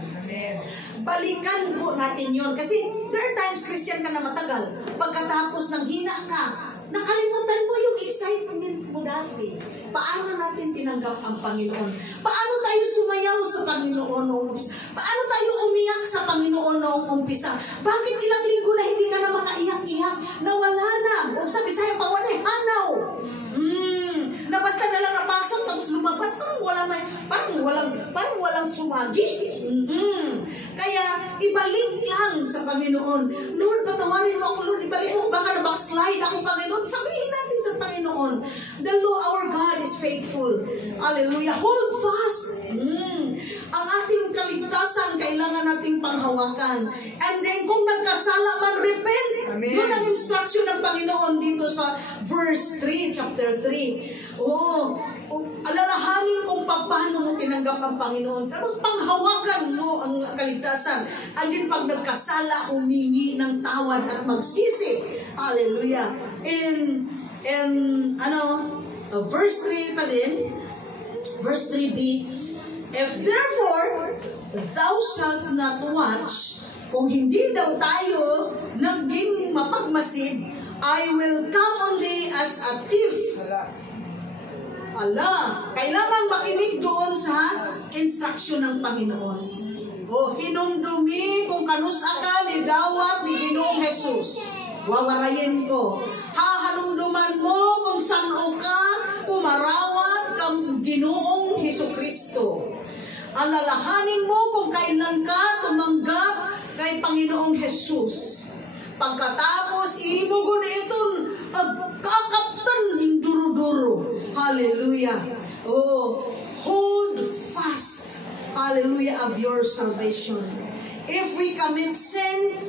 Balikan po natin yon. Kasi there are times Christian ka na matagal. Pagkatapos ng hina ka, nakalimutan mo yung excitement mo dati. Paano natin tinanggap ang Panginoon? Paano tayo sumayaw sa Panginoon noong umpisa? Paano tayo umiyak sa Panginoon noong umpisa? Bakit ilang linggo na hindi ka na makaiyak-iyak? Nawala na. O sa Bisaya, pawanay, hanaw. Na basta na lang napasok, tapos lumabas, parang walang sumagi. Kaya, ibalik lang sa Panginoon. Lord, patawarin mo ako, Lord, ibalik mo, baka na-backslide ako, Panginoon. Sabihin natin sa Panginoon, the Lord, our God is faithful. Hallelujah. Hold fast. Ang ating kaligtasan, kailangan nating panghawakan. And then, kung nagkasala man, repent. Amen. Yun ang instruction ng Panginoon dito sa verse 3, chapter 3. Alalahanin kung paano mo tinanggap ang Panginoon. Tapos panghawakan mo ang kaligtasan. And then, pag nagkasala, humingi ng tawad at magsisi. Hallelujah. Verse 3 pa din, verse 3b, if therefore thou shalt not watch, kung hindi daw tayo naging mapagmasid, I will come on thee as a thief. Kailangan makinig doon sa instruction ng Panginoon. Hinumdumi kung kanusa ka ni dawat ni Ginoong Jesus. Wawarayin ko. Hahanumduman mo kung saan ka kumarawat kang Ginoong Hesukristo. Alalahanin mo kung kailan ka tumanggap kay Panginoong Jesus. Pagkatapos, imugon itong kakaptan ng duro-duro. Hallelujah. Hold fast. Hallelujah, of your salvation. If we commit sin,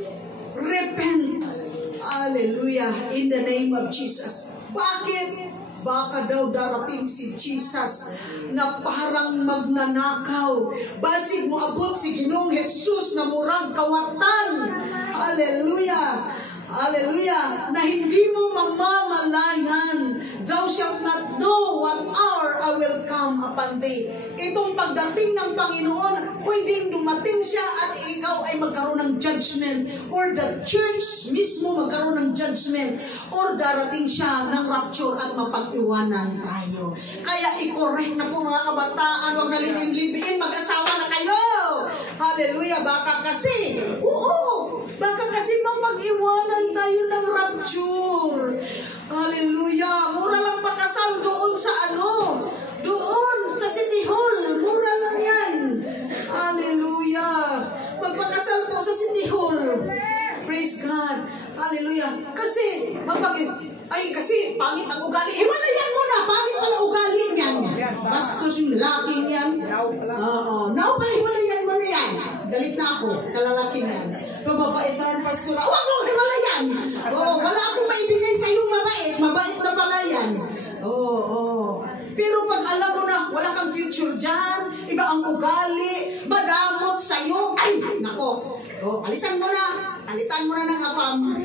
repent. Hallelujah, in the name of Jesus. Bakit? Baka daw darating si Jesus na parang magnanakaw. Basig mo abot si Ginoong Jesus na murang kawatan. Hallelujah. Hallelujah. Na hindi mo mamamalayan. Thou shalt not know what hour I will come upon thee. Itong pagdating ng Panginoon, pwedeng dumating siya at ikaw ay magkaroon ng judgment, or the church mismo magkaroon ng judgment, or darating siya ng rapture at mapag-iwanan tayo. Kaya i-correct na po mga kabataan, huwag na libing-libiin, mag-asawa na kayo. Hallelujah. Baka kasi mapag-iwanan tayo ng rapture. Hallelujah. Mura lang pakasal doon sa doon sa City Hall. Mura lang yan. Hallelujah. Magpakasal po sa City Hall. Praise God. Hallelujah. Kasi pangit ang ugali. Hiwalayan mo na. Pangit pala ugali niyan. Bastos yung lalaki niyan. Hiwalayan mo na yan. Galit na ako sa lalaki niyan. Bababaitan, pastora. Huwag mong hiwalayan. Wala akong maibigay sa iyong mabait. Mabait na pala yan. Pero pag alam mo na wala kang future dyan, iba ang ugali, madamot sa'yo, nako. Alisan mo na. Alitan mo na ng afam.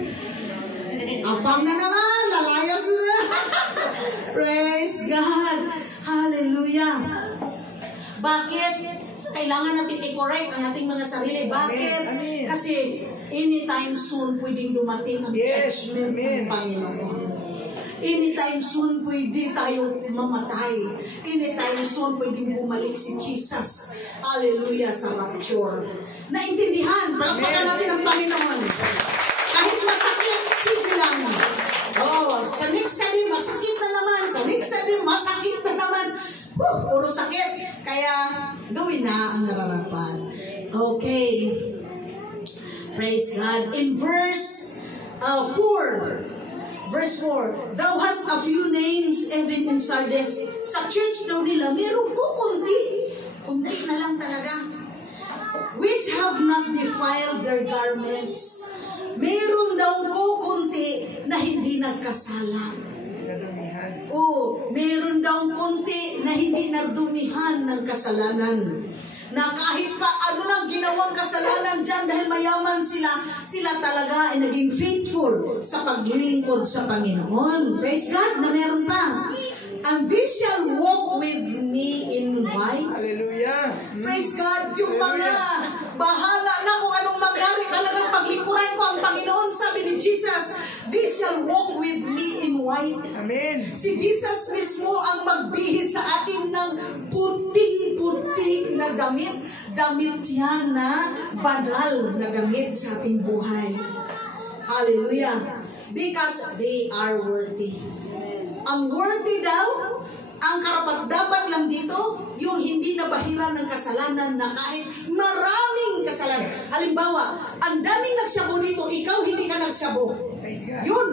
Afam na naman. Lalayas na. Praise God. Hallelujah. Bakit? Kailangan natin i-correct ang ating mga sarili. Bakit? Kasi anytime soon pwedeng dumating ang judgment ng Panginoon. Anytime soon pwede tayo mamatay. Anytime soon pwedeng bumalik si Jesus. Hallelujah, sa rapture. Naintindihan? Palakpakan natin ang Panginoon. Kahit masakit, sige lang. Sa next Sunday, masakit na naman. Sa next Sunday, masakit na naman. Puro sakit. Kaya, gawin na ang nararapat. Okay. Praise God. In verse 4, thou hast a few names even in Sardis. Sa church daw nila, meron po kunti na lang talaga, which have not defiled their garments. Meron daw po kunti na hindi nagkasala. Meron daw kunti na hindi nadumihan ng kasalanan. Na kahit pa nang ginawang kasalanan dyan, dahil mayaman sila talaga ay naging faithful sa paglilingkod sa Panginoon. Praise God na meron pa. And they shall walk with me in white. Hallelujah. Praise God. Yung mga bahala na kung anong mangyari, talagang paglikuran ko ang Panginoon, sabi ni Jesus, they shall walk with me in white. Amen. Si Jesus mismo ang magbihis sa atin ng puting-puti na damit. Damit yan na banal na damit sa ating buhay. Hallelujah. Because they are worthy. Ang worthy daw, ang karapat-dapat lang dito, yung hindi nabahiran ng kasalanan na kahit maraming kasalanan. Halimbawa, ang daming nagsabo dito, ikaw hindi ka nagsabo. Yun.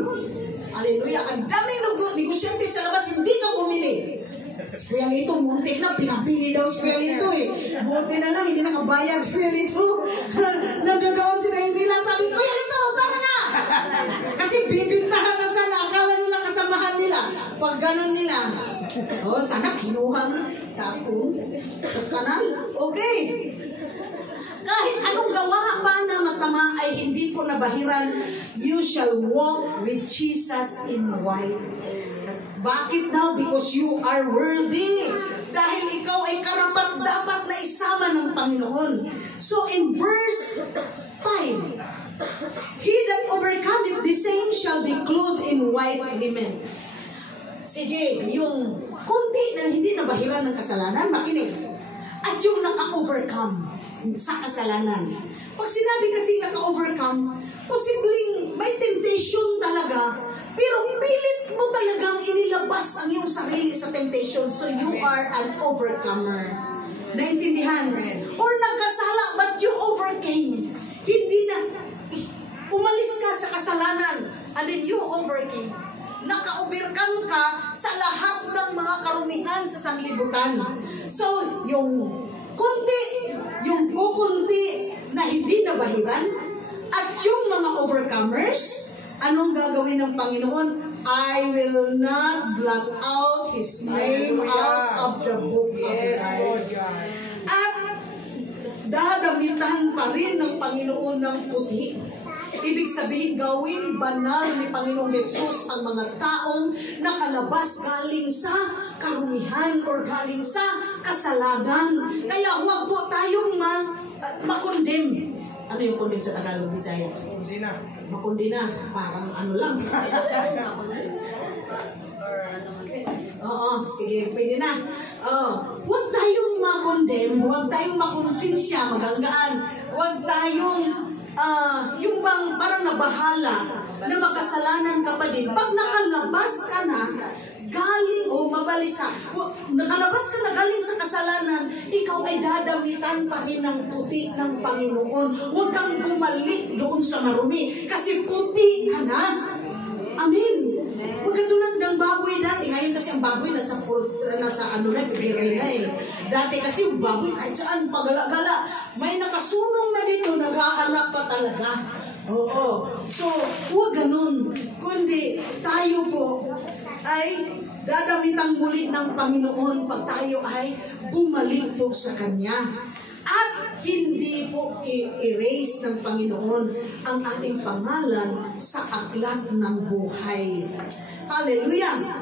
Hallelujah. Ang daming negosyante sa labas, hindi ka bumili. Si Kuya Lito, muntik na, pinabili daw si Kuya Lito eh. Buti na lang, hindi nakabayad si Kuya Lito. Nandoon si Raymila, sabi, Kuya Lito, tara na! Kasi bibintahan na sana, akala nila kasamahan nila. Pag ganun nila, oh, sana kinuha ng tapong sa kanal. Okay. Kahit anong gawa pa na masama ay hindi ko nabahiran, you shall walk with Jesus in white. Bakit daw? Because you are worthy. Dahil ikaw ay karapat-dapat na isama ng Panginoon. So in verse 5, he that overcometh the same shall be clothed in white raiment. Sige, yung kunti na hindi nabahiran ng kasalanan, makinig. At yung naka-overcome sa kasalanan. Pag sinabi kasi naka-overcome, posibleng may temptation talaga, pero pilit mo talagang inilabas ang iyong sarili sa temptation, so you are an overcomer. Naintindihan? Or nagkasala, but you overcame. Hindi na, umalis ka sa kasalanan, and then you overcame. Naka-overcome ka sa lahat ng mga karumihan sa sanlibutan. So, yung kunti, yung kukunti na hindi nabahiran, at yung mga overcomers, anong gagawin ng Panginoon? I will not blot out His name out of the book of life. At dadamitan pa rin ng Panginoon ng puti. Ibig sabihin, gawin banal ni Panginoong Jesus ang mga taong nakalabas galing sa karumihan or galing sa kasalanan. Kaya huwag po tayong makondem. Ano yung kondem sa Tagalog, Bisaya? Kondina. Makondina. Parang ano lang. Oo, sige, pwede na. Huwag tayong makondem, huwag tayong makonsensya, maganggaan. Huwag tayong yung bang parang nabahala na makasalanan ka pa din. Pag nakalabas ka na galing o mabalisa, nakalabas ka na galing sa kasalanan, ikaw ay dadamitan pa rin ng puti ng Panginoon. Huwag kang bumalik doon sa marumi kasi puti ka na. Amen. Huwag katulad ng baboy dati. Ngayon kasi ang baboy nasa ano na, bibiri na eh. Dati kasi yung baboy kahit saan, pagala-gala. May nakasunong na dito, naghahanap pa talaga. Oo. So, huwag ganun. Kundi tayo po ay dadamitang muli ng Panginoon pag tayo ay bumalik po sa Kanya. At hindi po i-erase ng Panginoon ang ating pangalan sa aklat ng buhay. Hallelujah!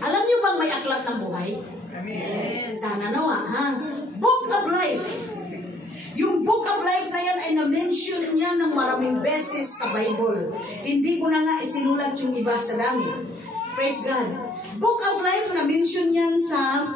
Alam niyo bang may aklat ng buhay? Amen. Sana nawa, ha? Book of Life. Yung Book of Life na yan ay na-mention niya ng maraming beses sa Bible. Hindi ko na nga isinulat yung iba sa dami. Praise God. Book of Life na-mention yan sa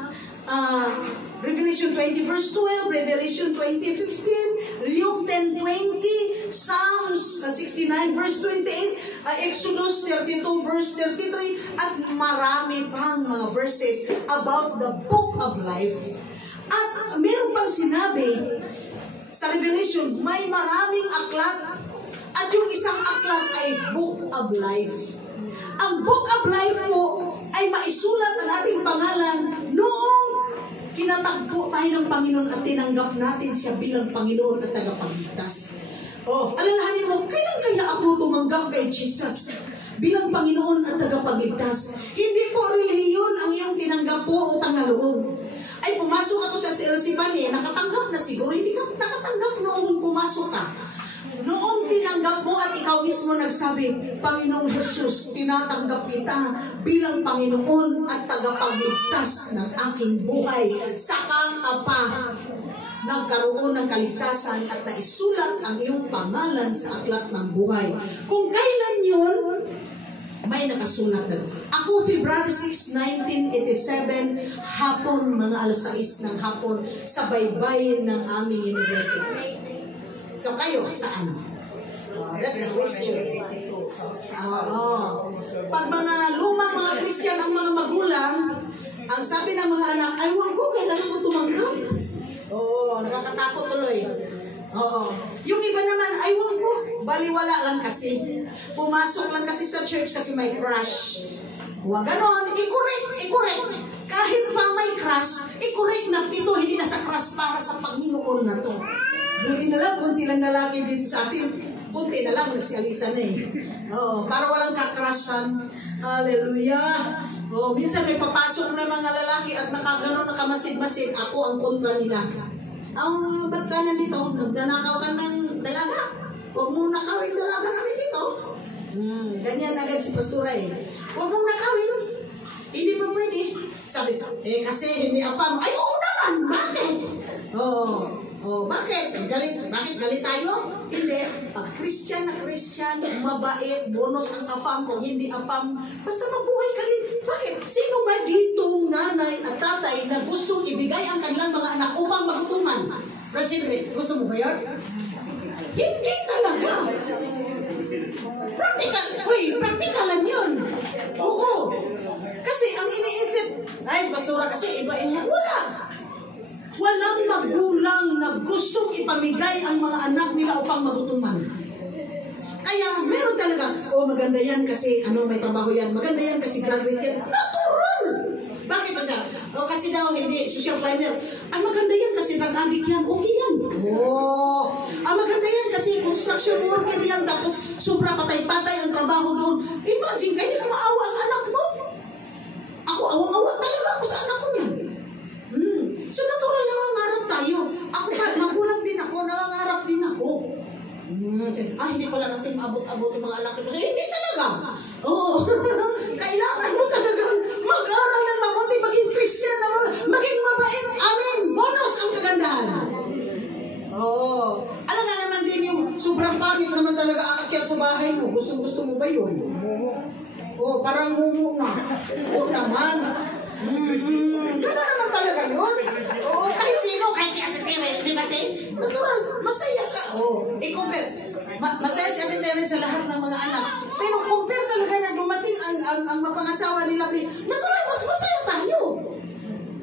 Revelation 20 verse 12, Revelation 20:15, Luke 10:20, Psalms 69 verse 28, Exodus 32 verse 33, at marami pang mga verses about the Book of Life. At meron pang sinabi sa Revelation, may maraming aklat, at yung isang aklat ay Book of Life. Ang Book of Life po ay maisulat ang ating pangalan noong kinatagpo tayo ng Panginoon at tinanggap natin siya bilang Panginoon at tagapagligtas. Alalahanin mo, kailan kaya ako tumanggap kay Jesus bilang Panginoon at tagapagligtas? Hindi po relihiyon ang iyong tinanggap po utang na loob. Ay, pumasok ako sa CLC Pani, nakatanggap na siguro. Hindi ka nakatanggap noong pumasok ka. Noong tinanggap mo at ikaw ikaw mismo nagsabi, Panginoong Jesus, tinatanggap kita bilang Panginoon at tagapagligtas ng aking buhay. Saka ka pa nagkaroon ng kaligtasan at naisulat ang iyong pangalan sa aklat ng buhay. Kung kailan yun, may nakasulat na. Ako, February 6, 1987, hapon, mga alas 6 ng hapon, sa baybayin ng aming university. So kayo, saan? That's a question. Pag mga lumang mga Christian ang mga magulang, ang sabi ng mga anak, aywan ko, kailan ako tumanggap? Nakakatakot tuloy. Yung iba naman, aywan ko, baliwala lang kasi. Pumasok lang kasi sa church kasi may crush. Huwag ganon, i-correct. Kahit pa may crush, i-correct na ito, hindi na sa crush para sa Panginoon na to. Buti na lang, kunti lang lalaki din sa atin. Kunti na lang, nagsialisa na eh. Para walang kakrashan. Hallelujah. Minsan may papasok na mga lalaki at nakaganon, nakamasid-masid. Ako ang kontra nila. Ba't ka nandito? Nagnanakaw ka ng dalaga? Huwag mong nakawin dalaga namin dito. Ganyan agad si pastora eh. Huwag mong nakawin. Hindi pa pwede. Sabi ko, kasi hindi apam. Ay, oo naman. Bakit? Bakit? Bakit galit tayo? Hindi. Pag Christian na Christian, mabait, bonus ang apam. Kung hindi apam, basta mabuhay ka rin. Bakit? Sino ba ditong nanay at tatay na gustong ibigay ang kanilang mga anak upang magutuman? Brad Sindri, gusto mo ba yun? Hindi talaga. Praktikalan yun. Oo. Kasi ang iniisip, basura kasi iba-in mo. Walang magulang na gustong ipamigay ang mga anak nila upang magutuman. Kaya meron talaga, maganda yan kasi may trabaho yan. Maganda yan kasi graduate yan. Natural! Bakit ba siya? Kasi daw hindi social climber. Maganda yan kasi nag-adik yan. Okay yan. Maganda yan kasi construction worker yan. Tapos sobra patay-patay ang trabaho doon. Imagine, kaya ka maawa sa anak mo. Ako, awang-awa talaga ako sa anak ko niyan. So natural, nangangarap tayo. Ako pa, magulang din ako, nangangarap din ako. Hindi pala natin maabot-abot yung mga anak ko. Hindi talaga. Kailangan mo talaga mag-aral ng mabuti, maging Christian, maging mabait. Amen. Bonus ang kagandahan. Alam nga naman din yung sobrang pangit naman talaga aakyat sa bahay mo. Gusto mo ba yun? Parang mumu na. Naman. Gano'n naman talaga yun. Kahit sino, kahit si Ate Tere, di ba, natural, masaya ka. I-compare. Masaya si Ate Tere sa lahat ng mga anak. Pero compare talaga na dumating ang mapangasawa nila, natural, mas masaya tayo.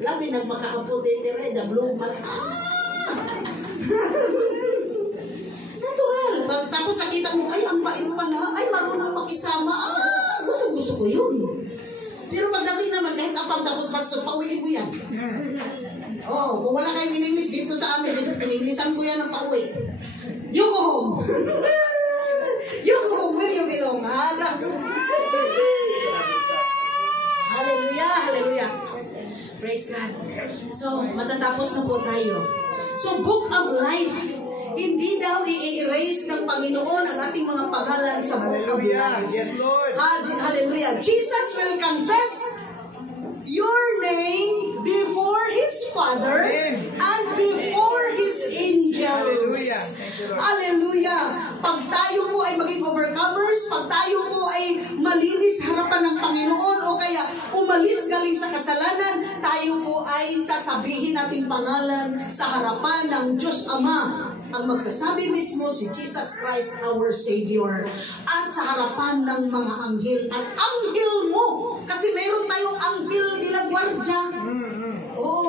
Labi, nagmakaaputi, Tere, the blue mata. Natural. Tapos nakita mo, ang bait pala, marunong makisama. Gusto ko yun. Pero pagdating naman, kahit apang tapos bastos, pauwiin mo yan. Kung wala kayong in-English dito sa amin, in-Englishan ko yan ng pauwi. You go home. You go home where you belong. Hallelujah, hallelujah. Praise God. So, matatapos na po tayo. So, Book of Life. Hindi daw i-erase ng Panginoon ang ating mga pangalan sa Book of Life. Yes, Lord. Hallelujah. Jesus will confess your name before His Father and before His angels. Hallelujah. Pag tayo po ay maging overcomers, pag tayo po ay malinis harapan ng Panginoon o kaya umalis galing sa kasalanan, tayo po ay sasabihin nating pangalan sa harapan ng Diyos Ama. Ang magsasabi mismo si Jesus Christ, our Savior. At sa harapan ng mga anghel. At anghel mo, kasi meron tayong anghel de la guardia.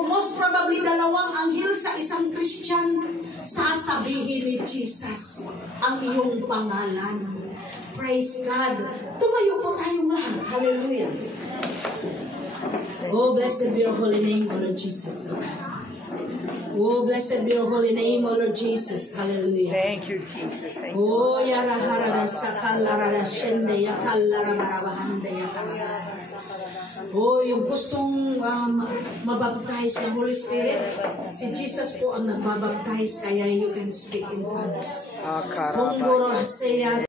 Most probably dalawang anghel sa isang Christian. Sasabihin ni Jesus ang iyong pangalan. Praise God. Tumayo po tayong lahat. Hallelujah. Blessed be your holy name, O Lord Jesus. Blessed be your holy name, O Lord Jesus. Hallelujah. Thank you, Jesus. Thank you. Yaraharada sakalarada shende yakalara marabahanda yakarada. Yung gustong mabaptize ng Holy Spirit, si Jesus po ang nagbabaptize, kaya you can speak in tongues.